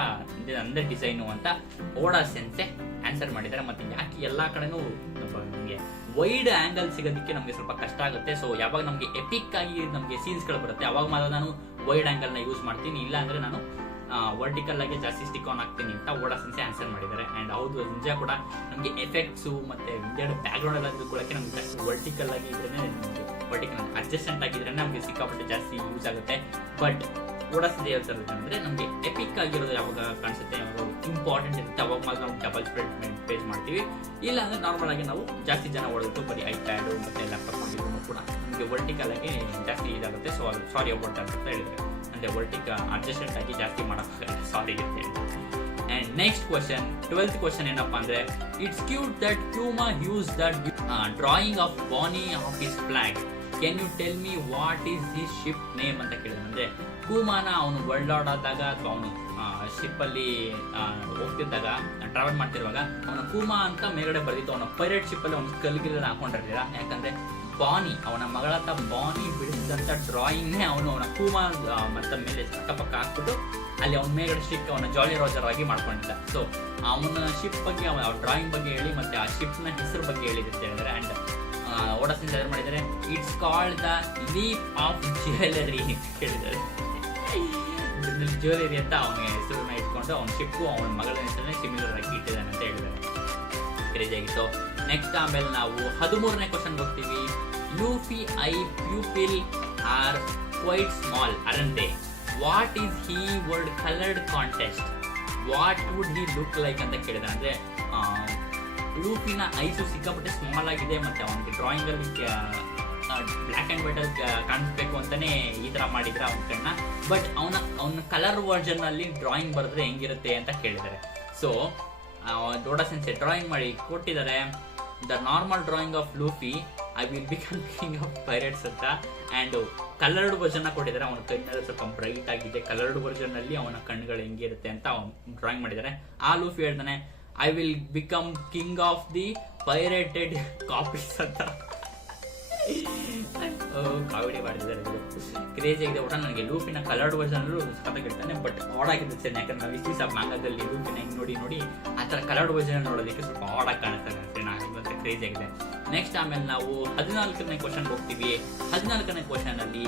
ಅಂದ್ರೆ ಡಿಸೈನು ಅಂತ ಓಡಾ ಸೆನ್ಸೆ ಆನ್ಸರ್ ಮಾಡಿದ್ದಾರೆ. ಮತ್ತೆ ಯಾಕೆ ಎಲ್ಲಾ ಕಡೆನೂ ನಮಗೆ ವೈಡ್ ಆಂಗಲ್ ಸಿಗೋದಕ್ಕೆ ನಮಗೆ ಸ್ವಲ್ಪ ಕಷ್ಟ ಆಗುತ್ತೆ. ಸೊ ಯಾವಾಗ ನಮಗೆ ಎಪಿಕ್ ಆಗಿ ನಮಗೆ ಸೀನ್ಸ್ ಗಳು ಬರುತ್ತೆ ಅವಾಗ ಮಾತ್ರ ನಾನು ವೈಡ್ ಆಂಗಲ್ ನ ಯೂಸ್ ಮಾಡ್ತೀನಿ. ಇಲ್ಲ ಅಂದ್ರೆ ನಾನು ವರ್ಟಿಕಲ್ ಆಗಿ ಜಾಸ್ತಿ ಸ್ಟಿಕ್ ಆನ್ ಆಗ್ತೀನಿ ಅಂತ ಓಡಾ ಸೆನ್ಸೆ ಆನ್ಸರ್ ಮಾಡಿದ್ದಾರೆ. ಅಂಡ್ ಹೌದು, ನಿಜ ಕೂಡ ನಮಗೆ ಎಫೆಕ್ಟ್ಸ್ ಮತ್ತೆ ಬ್ಯಾಕ್ ಗ್ರೌಂಡ್ ಎಲ್ಲ ತಿಳ್ಕೊಳ್ಳೋಕೆ ನಮ್ಗೆ ಜಾಸ್ತಿ ವರ್ಟಿಕಲ್ ಆಗಿ ಇದ್ರೆ, ವರ್ಟಿಕಲ್ ಅಡ್ಜಸ್ಟೆಂಟ್ ಆಗಿದ್ರೆ ನಮಗೆ ಸಿಕ್ಕಾಪಟ್ಟೆ ಜಾಸ್ತಿ ಯೂಸ್ ಆಗುತ್ತೆ. ಬಟ್ ಓಡಾ ಸೆನ್ಸೆ ಹೇಳ್ತಾರೆ ಅಂದ್ರೆ ನಮಗೆ ಎಪಿಕ್ ಆಗಿರೋದು ಯಾವಾಗ ಕಾಣಿಸುತ್ತೆ, ಯಾವಾಗ ಇಂಪಾರ್ಟೆಂಟ್ ಇರುತ್ತೆ ಅವಾಗ ಮಾತ್ರ ನಾವು ಡಬಲ್ ಸ್ಪ್ರೆಡ್ ಪೇಜ್ ಮಾಡ್ತೀವಿ. ಇಲ್ಲ ಅಂದ್ರೆ ನಾರ್ಮಲ್ ಆಗಿ ನಾವು ಜಾಸ್ತಿ ಜನ ಓಡೋದು ಬರೀ ಐಪ್ಯಾಡ್ ಮತ್ತೆ ಲ್ಯಾಪ್ಟಾಪ್ ಆಗಿದ್ರು ಕೂಡ ನಮಗೆ ವರ್ಟಿಕಲ್ ಆಗಿ ಜಾಸ್ತಿ ಇದಾಗುತ್ತೆ. ಸೊ ಅದು ಸಾರಿ ಅಬೌಟ್ ಅಂತ ಹೇಳಿದ್ರೆ, ಅಂದ್ರೆ ವರ್ಟಿಕಲ್ ಅಡ್ಜಸ್ಟೆಂಟ್ ಆಗಿ ಜಾಸ್ತಿ ಮಾಡೋಕ್ಕಾಗಲ್ಲ, ಸಾರಿ ಇರುತ್ತೆ. And next question, 12th question ಏನಪ್ಪಾ ಅಂದ್ರೆ, it's cute that Kuma uses that drawing of Bonney of his flag. Can you tell me what is this ship name ಅಂತ ಕೇಳಿದ್ರೆ, ಅಂದ್ರೆ ಕೂಮಾನ ಅವನು ಒಳ್ಳಾಡಾದಾಗ ಅಥವಾ ಅವನು ಶಿಪ್ಪಲ್ಲಿ ಹೋಗ್ತಿದ್ದಾಗ ಟ್ರಾವೆಲ್ ಮಾಡ್ತಿರುವಾಗ ಅವನ ಕೂಮಾ ಅಂತ ಮೇಲ್ಗಡೆ ಬರ್ದಿತ್ತು. ಅವನ ಪೈರೇಟ್ ಶಿಪ್ಪಲ್ಲಿ ಅವನು ಕಲ್ಗಿಲ್ಲ ಹಾಕೊಂಡಿರ್ಲಿಲ್ಲ, ಯಾಕಂದ್ರೆ ಬಾನಿ ಅವನ ಮಗಳತ್ತ ಬಾನಿ ಬಿಡಿಸಿದಂಥ ಡ್ರಾಯಿಂಗ್ನೇ ಅವನ ಕೂಮಾ ಮತ್ತೆ ಮೇಲೆ ಅಕ್ಕಪಕ್ಕ ಹಾಕ್ಬಿಟ್ಟು ಅಲ್ಲಿ ಅವನ ಮೇಲ್ಗಡೆ ಸ್ಟಿಕ್ ಅವನ ಜಾಲಿ ರೋಜರ್ ಆಗಿ ಮಾಡ್ಕೊಂಡಿದ್ದ. ಸೊ ಅವನ ಶಿಪ್ ಬಗ್ಗೆ ಅವನ ಡ್ರಾಯಿಂಗ್ ಬಗ್ಗೆ ಹೇಳಿ ಮತ್ತೆ ಆ ಶಿಪ್ನ ಹೆಸರು ಬಗ್ಗೆ ಹೇಳಿದೆ ಅಂತ ಹೇಳಿದ್ರೆ. ಆ್ಯಂಡ್ ಓಡಾ ಸೆನ್ಸ್ ಏನು ಮಾಡಿದ್ದಾರೆ, it's called the leap of jewellery ಅಂತ ಹೇಳಿದ್ದಾರೆ. ಜ್ಯುವೆಲರಿ ಅಂತ ಅವನಿಗೆ ಹೆಸರನ್ನ ಇಟ್ಕೊಂಡು ಅವನ ಶಿಪ್ಪು ಅವನ ಮಗಳ ಹೆಸರನ್ನೇ ಸಿಮಿಲರ್ ಆಗಿ ಇಟ್ಟಿದ್ದಾನೆ ಅಂತ ಹೇಳಿದ್ದಾರೆ. ಕ್ರೇಜಿ ಆಗಿತ್ತು. ನೆಕ್ಸ್ಟ್ ಆಮೇಲೆ ನಾವು 13ನೇ ಕ್ವಶನ್ ಹೋಗ್ತೀವಿ. Luffy eye pupil are quite small aren't they? What is he word coloured contest? What would he look like ಅಂತ ಕೇಳಿದ. ಅಂದರೆ ಲೂಫಿನ ಐಸು ಸಿಕ್ಕಾಪಟ್ಟೆ ಸ್ಮಾಲ್ ಆಗಿದೆ ಮತ್ತು ಅವನಿಗೆ ಡ್ರಾಯಿಂಗಲ್ಲಿ ಬ್ಲ್ಯಾಕ್ ಆ್ಯಂಡ್ ವೈಟ್ ಅಲ್ಲಿ ಕಾಣಿಸ್ಬೇಕು ಅಂತಲೇ ಈ ಥರ ಮಾಡಿದ್ರೆ ಅವನ ಕಣ್ಣ. ಬಟ್ ಅವನ ಕಲರ್ ವರ್ಜನಲ್ಲಿ ಡ್ರಾಯಿಂಗ್ ಬರೆದ್ರೆ ಹೆಂಗಿರುತ್ತೆ ಅಂತ ಕೇಳಿದ್ದಾರೆ. ಸೊ ಡೋಡಾ ಸೆನ್ಸೆ ಡ್ರಾಯಿಂಗ್ ಮಾಡಿ ಕೊಟ್ಟಿದ್ದಾರೆ. The normal drawing of Luffy I will become king of pirates ಅಂತ. ಆ್ಯಂಡ್ ಕಲರ್ಡ್ ವರ್ಜನ್ನ ಕೊಟ್ಟಿದ್ದಾರೆ. ಅವನ ಕಣ್ಣಲ್ಲಿ ಸ್ವಲ್ಪ ಬ್ರೈಟ್ ಆಗಿದೆ. ಕಲರ್ಡ್ ವರ್ಜನ್ನಲ್ಲಿ ಅವನ ಕಣ್ಣುಗಳು ಹೆಂಗಿರುತ್ತೆ ಅಂತ ಅವ್ನು ಡ್ರಾಯಿಂಗ್ ಮಾಡಿದ್ದಾರೆ. ಆ ಲೂಫಿ ಹೇಳ್ತಾನೆ I will become king of the pirated copies ಅಂತ ಕಾಮಿಡಿ ಮಾಡಿದ್ದಾರೆ. ಇದು ಕ್ರೇಜಿ ಆಗಿದೆ. ಒಟ್ಟ ನನಗೆ ಲೂಫಿನ ಕಲರ್ಡ್ ವರ್ಜನ್ ಸಖತ್ತಾಗಿ ಇರ್ತಾನೆ. ಬಟ್ ಆಡಾಗಿದೆ ಸರ್, ಯಾಕಂದ್ರೆ ನಾವು ಇಷ್ಟು ಮ್ಯಾಂಗಾದಲ್ಲಿ ಲೂಫಿನ ಹಿಂಗೆ ನೋಡಿ ಆ ಥರ ಕಲರ್ಡ್ ವರ್ಜನ್ ನೋಡೋದಕ್ಕೆ ಸ್ವಲ್ಪ ಆಡಾಗಿ ಕಾಣಿಸ್ತಾನೆ ಅಷ್ಟೇ. ನಾನು ಕ್ರೇಜಿ ಆಗಿದೆ. ನೆಕ್ಸ್ಟ್ ಆಮೇಲೆ ನಾವು 14ನೇ ಕ್ವಶನ್ ಹೋಗ್ತೀವಿ. 14ನೇ ಕ್ವಶನ್ ಅಲ್ಲಿ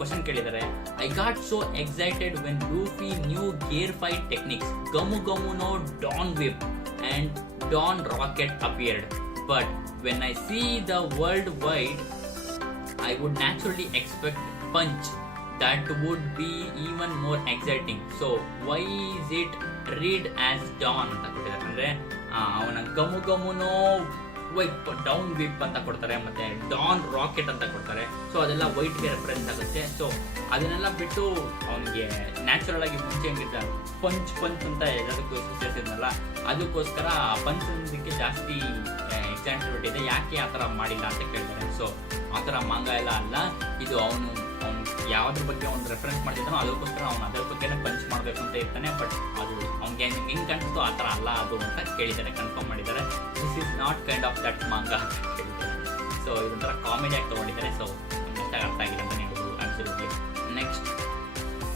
ಕ್ವಶನ್ ಕೇಳಿದ್ದಾರೆ, I got so excited when Luffy new gear fight techniques Gomu Gomu no Dawn Whip and Dawn Rocket appeared. But when I see the world wide, I would naturally expect Punch. That would be even more exciting. So why is it read as Dawn ಅಂತ ಕೊಟ್ಟಿದ್ದಾರೆ. ಅಂದರೆ ಅವನ ಗಮು ಗಮುನೋ wipe down whip ಅಂತ ಕೊಡ್ತಾರೆ, ಮತ್ತೆ Don rocket ಅಂತ ಕೊಡ್ತಾರೆ. So ಅದೆಲ್ಲ ವೈಟ್ಗೆ ರೆಫರೆನ್ಸ್ ಆಗುತ್ತೆ. ಸೊ ಅದನ್ನೆಲ್ಲ ಬಿಟ್ಟು ಅವನಿಗೆ ನ್ಯಾಚುರಲ್ ಆಗಿ ಮುಂಚೆ ಹೆಂಗಿದ್ದ ಪಂಚ್ ಅಂತ ಎಲ್ಲದಕ್ಕೂ ಸೇರಿಸಿದ್ನಲ್ಲ, ಅದಕ್ಕೋಸ್ಕರ ಪಂಚ್ ಅನ್ನೋದಕ್ಕೆ ಜಾಸ್ತಿ ಎಕ್ಸೈಟ್ಮೆಂಟ್ ಇದೆ. ಯಾಕೆ ಆ ಥರ ಮಾಡಿಲ್ಲ ಅಂತ ಕೇಳ್ತಾರೆ. ಸೊ ಆ ಥರ ಮಾಂಗ ಎಲ್ಲ ಅಲ್ಲ, ಇದು ಅವನು ಯಾವುದ್ರ ಬಗ್ಗೆ ಅವ್ನು ರೆಫರೆನ್ಸ್ ಮಾಡ್ತಿದ್ದಾನೋ ಅದಕ್ಕೋಸ್ಕರ ಅವ್ನು ಅದ್ರ ಬಗ್ಗೆನೇ ಪಂಚ್ ಮಾಡಬೇಕು ಅಂತ ಇರ್ತಾನೆ. ಬಟ್ ಅದು ಅವ್ನಿಗೆ ಹೆಂಗೆ ಕಾಣಿಸುತ್ತೋ ಆ ಥರ ಅಲ್ಲ ಅದು ಅಂತ ಕೇಳಿದ್ದಾರೆ, ಕನ್ಫರ್ಮ್ ಮಾಡಿದ್ದಾರೆ. This is not kind of that manga ಅಂತ ಹೇಳಿದ್ದಾರೆ. ಸೊ ಇದೊಂಥರ ಕಾಮಿಡಿಯಾಗಿ ತೊಗೊಂಡಿದ್ದಾರೆ. ಸೊ ಎಷ್ಟಾಗಿ ಅರ್ಥ ಆಗಿದೆ ಅಂತ ಹೇಳ್ಬೋದು ಅನ್ಸಿರುತ್ತೆ. ನೆಕ್ಸ್ಟ್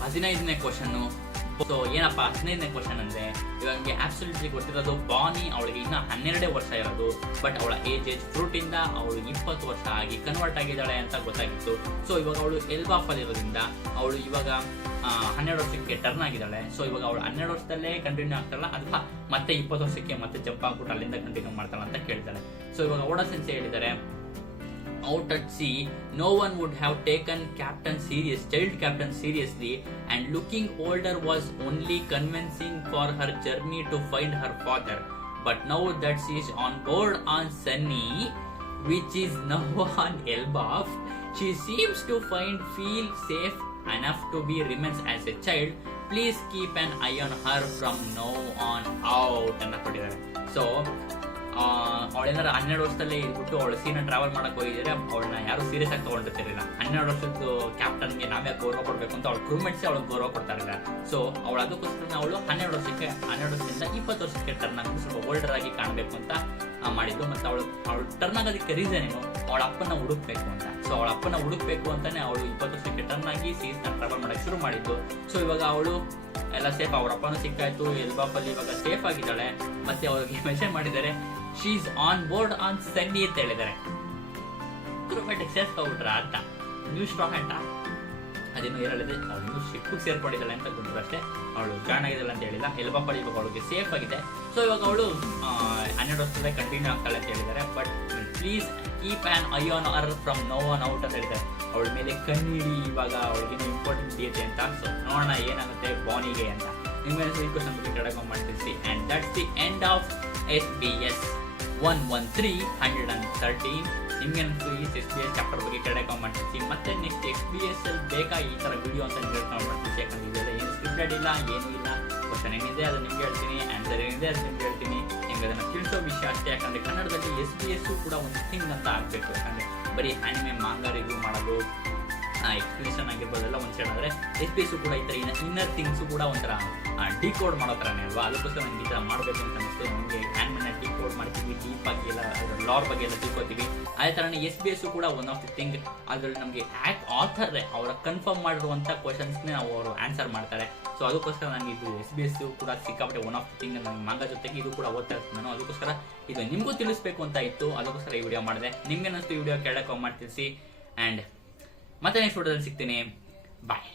15ನೇ ಕ್ವಶನ್ನು. ಸೊ ಏನಪ್ಪ 15ನೇ ಕ್ವಶನ್ ಅಂದರೆ, ಇವಾಗ ನಮಗೆ ಆಬ್ಸಲ್ಯೂಟ್ಲಿ ಗೊತ್ತಿರೋದು ಬಾನಿ ಅವಳಿಗೆ ಇನ್ನೂ 12 ವರ್ಷ ಇರೋದು. ಬಟ್ ಅವಳ ಏಜ್ ಫ್ರೂಟಿಂದ ಅವಳು 20 ವರ್ಷ ಆಗಿ ಕನ್ವರ್ಟ್ ಆಗಿದ್ದಾಳೆ ಅಂತ ಗೊತ್ತಾಗಿತ್ತು. ಸೊ ಇವಾಗ ಅವಳು ಎಲ್ಬಾಫಲ್ಲಿ ಇರೋದ್ರಿಂದ ಅವಳು ಇವಾಗ 12 ವರ್ಷಕ್ಕೆ ಟರ್ನ್ ಆಗಿದ್ದಾಳೆ. ಸೊ ಇವಾಗ ಅವಳು 12 ವರ್ಷದಲ್ಲೇ ಕಂಟಿನ್ಯೂ ಆಗ್ತಾರಲ್ಲ, ಅಥವಾ ಮತ್ತೆ 20 ವರ್ಷಕ್ಕೆ ಮತ್ತೆ ಜಂಪ್ ಆಗ್ಬಿಟ್ಟು ಅಲ್ಲಿಂದ ಕಂಟಿನ್ಯೂ ಮಾಡ್ತಾಳೆ ಅಂತ ಕೇಳ್ತಾಳೆ. ಸೊ ಇವಾಗ ಓಡಾ ಸೆನ್ಸೆ ಹೇಳಿದ್ದಾರೆ, out at sea, no one would have taken child captain seriously, and looking older was only convincing for her journey to find her father. But now that she is on board on Sunny, which is now on Elbaf, she seems to feel safe enough to be remains as a child. Please keep an eye on her from now on out ಅಂತ ಕೊಟ್ಟಿದ್ದಾರೆ. So ಅವಳೇನಾರು 12 ವರ್ಷದಲ್ಲೇ ಇದ್ಬಿಟ್ಟು ಅವಳು Seena travel ಮಾಡಕ್ಕೆ ಹೋಗಿದ್ದಾರೆ, ಅವಳನ್ನ ಯಾರು serious ಆಗಿ ತೊಗೊಂಡಿರ್ತಿರಲಿಲ್ಲ. 12 ವರ್ಷದ್ದು ಕ್ಯಾಪ್ಟನ್ಗೆ ನಾವೇ ಗೌರವ ಕೊಡಬೇಕು ಅಂತ ಅವಳು ಕ್ರೂಮೇಟ್ಸೇ ಅವಳಿಗೆ ಗೌರವ ಕೊಡ್ತಾರಿಲ್ಲ. ಸೊ ಅವಳು ಅದಕ್ಕೋಸ್ಕರ ಅವಳು 12 ವರ್ಷದಿಂದ 20 ವರ್ಷಕ್ಕೆ ಟರ್ನ್ ಆಗಿ ಸ್ವಲ್ಪ ಓಲ್ಡರ್ ಆಗಿ ಕಾಣಬೇಕು ಅಂತ ಮಾಡಿದ್ದು. ಮತ್ತು ಅವಳು ಟರ್ನ್ ಆಗೋದಕ್ಕೆ ರೀಸನ್ ಏನು, ಅವಳ ಅಪ್ಪನ ಹುಡುಕ್ಬೇಕು ಅಂತ. ಸೊ ಅವಳ ಅಪ್ಪನ ಹುಡುಕ್ಬೇಕು ಅಂತಾನೆ ಅವಳು 20 ವರ್ಷಕ್ಕೆ ಟರ್ನ್ ಆಗಿ ಸೀಸ್ನ ಟ್ರಾವೆಲ್ ಮಾಡೋಕ್ಕೆ ಶುರು ಮಾಡಿದ್ದು. ಸೊ ಇವಾಗ ಅವಳು ಎಲ್ಲ ಸೇಫ್, ಅವ್ರ ಅಪ್ಪನೂ ಸಿಕ್ಕಾಯ್ತು, ಎಲ್ಬಾಫಲ್ಲಿ ಇವಾಗ ಸೇಫ್ ಆಗಿದ್ದಾಳೆ. ಮತ್ತೆ ಅವ್ರಿಗೆ ಮೆಸೇಜ್ ಮಾಡಿದ್ದಾರೆ, she is on board on Sunny ಅಂತ ಹೇಳಿದ್ದಾರೆ. ಕ್ರೂಮೇಟಿಗೆ ಸೇರ್ಸ್ಕೊಬಿಟ್ರ ಅಂತ ನ್ಯೂ ಸ್ಟ್ರಾಂಗ್ ಅಂತ ಅದೇನು ಹೇಳಿದೆ, ಅವಳು ಇನ್ನೂ ಶಿಪ್ಪಿಗೆ ಸೇರ್ಕೊಂಡಿದ್ದಾಳೆ ಅಂತ ಗೊತ್ತಿದ್ರು ಅಷ್ಟೇ. ಅವಳು ಜಾಯ್ನ್ ಆಗಿದ್ದಾಳೆ ಅಂತ ಹೇಳಿಲ್ಲ. ಎಲ್ಬಾಫಲ್ಲಿ ಇವಾಗ ಅವಳಿಗೆ ಸೇಫ್ ಆಗಿದೆ. ಸೊ ಇವಾಗ ಅವಳು 12 ವರ್ಷದಲ್ಲೇ ಕಂಟಿನ್ಯೂ ಆಗ್ತಾಳೆ ಅಂತ ಹೇಳಿದ್ದಾರೆ. But please keep on eye on her from now on out ಅಂತ ಹೇಳಿದ್ದಾರೆ. ಅವಳ ಮೇಲೆ ಕಣ್ಣಿಡಿ, ಇವಾಗ ಅವಳಿಗೇನು ಇಂಪಾರ್ಟೆಂಟ್ ಇದೆ ಅಂತ. ಸೊ ನೋಡೋಣ ಏನಾಗುತ್ತೆ ಬಾನಿಗೆ ಅಂತ. ನಿಮ್ಮ ಈ ಕ್ವಶನ್ ಬಗ್ಗೆ ಕೆಳಗೆ ಮಾಡ್ತಿಸಿ. And that's the end of SBS 113. ನಿಮ್ಗೆ ಈ SBS ಚಾಪ್ಟರ್ ಬಗ್ಗೆ ಕೆಳಗೆ ಕಾಮೆಂಟ್ ಮಾಡಿಸಿ. ಮತ್ತೆ ನೆಕ್ಸ್ಟ್ XBS ಅಲ್ಲಿ ಬೇಕಾ ಈ ಥರ ವಿಡಿಯೋ ಅಂತ ನಿಮಗೆ ಕಾಮೆಂಟ್ ಮಾಡ್ತೀವಿ. ಯಾಕಂದ್ರೆ ಇದೆಲ್ಲ ಏನು ಸ್ಕ್ರಿಪ್ಟೆಡ್ ಇಲ್ಲ, ಏನೂ ಇಲ್ಲ. ಕ್ವಶನ್ ಏನಿದೆ ಅದು ನಿಮ್ಗೆ ಹೇಳ್ತೀನಿ, ಆನ್ಸರ್ ಏನಿದೆ ಅದು ನಿಮ್ಗೆ ಹೇಳ್ತೀನಿ. ನಿಮ್ಗೆ ಅದನ್ನು ತಿಳಿಸೋ ವಿಷಯ ಅಷ್ಟೇ. ಯಾಕಂದರೆ ಕನ್ನಡದಲ್ಲಿ SBS ಕೂಡ ಒಂದು ಥಿಂಗ್ ಅಂತ ಆಗಬೇಕು. ಯಾಕಂದರೆ ಬರೀ ಆನಿಮೆ ಮಾಂಗ ರಿವ್ಯೂ ಮಾಡೋದು ಎಕ್ಸ್ಪ್ಲೇಷನ್ ಆಗಿರ್ಬೋದು ಎಲ್ಲ ಒಂದು ಸೈಡ್ ಆದರೆ SBS ಕೂಡ ಈ ಥರ ಇನ್ನರ್ ಥಿಂಗ್ಸು ಕೂಡ ಒಂಥರ ಡಿಕೋಡ್ ಮಾಡೋ ಥರನೇ ಅಲ್ವಾ. ಅದಕ್ಕೋಸ್ಕರ ನನಗೆ ಈ ಥರ ಮಾಡಬೇಕು ಅಂತ ಅನಿಸ್ತು. ನಮಗೆ ಹ್ಯಾಂಡ್ಮನ್ನ ಡಿಕೋಡ್ ಮಾಡ್ತೀವಿ, ಡೀಪ್ ಆಗಿ ಎಲ್ಲ ಲಾರ್ ಬಗ್ಗೆ ಎಲ್ಲ ತಿಳ್ಕೊತೀವಿ. ಅದೇ ಥರನೇ SBS ಕೂಡ ಒನ್ ಆಫ್ ದಿ ಥಿಂಗ್. ಅದರಲ್ಲಿ ನಮಗೆ ಆಥರ್ ಅವರ ಕನ್ಫರ್ಮ್ ಮಾಡಿರುವಂಥ ಕ್ವಶನ್ಸ್ನೇ ಅವರು ಆನ್ಸರ್ ಮಾಡ್ತಾರೆ. ಸೊ ಅದಕ್ಕೋಸ್ಕರ ನನಗೆ ಇದು SBS ಕೂಡ ಸಿಕ್ಕಾಪಟ್ಟೆ ಒನ್ ಆಫ್ ದಿ ಥಿಂಗ್. ನನ್ನ ಮಾಂಗ ಜೊತೆಗೆ ಇದು ಕೂಡ ಓದ್ತಾ ಇರ್ತೀನಿ ನಾನು. ಅದಕ್ಕೋಸ್ಕರ ಇದು ನಿಮಗೂ ತಿಳಿಸ್ಬೇಕು ಅಂತ ಇತ್ತು, ಅದಕ್ಕೋಸ್ಕರ ಈ ವಿಡಿಯೋ ಮಾಡಿದೆ. ನಿಮ್ಗೆ ಅನ್ನಿಸ್ತು ಈ ವಿಡಿಯೋ ಕೆಳಗೆ ಕಾಮೆಂಟ್ ತಿಳಿಸಿ. ಆ್ಯಂಡ್ ಮತ್ತೆ ನೆಕ್ಸ್ಟ್ ವಿಡಿಯೋದಲ್ಲಿ ಸಿಗ್ತೀನಿ. ಬಾಯ್.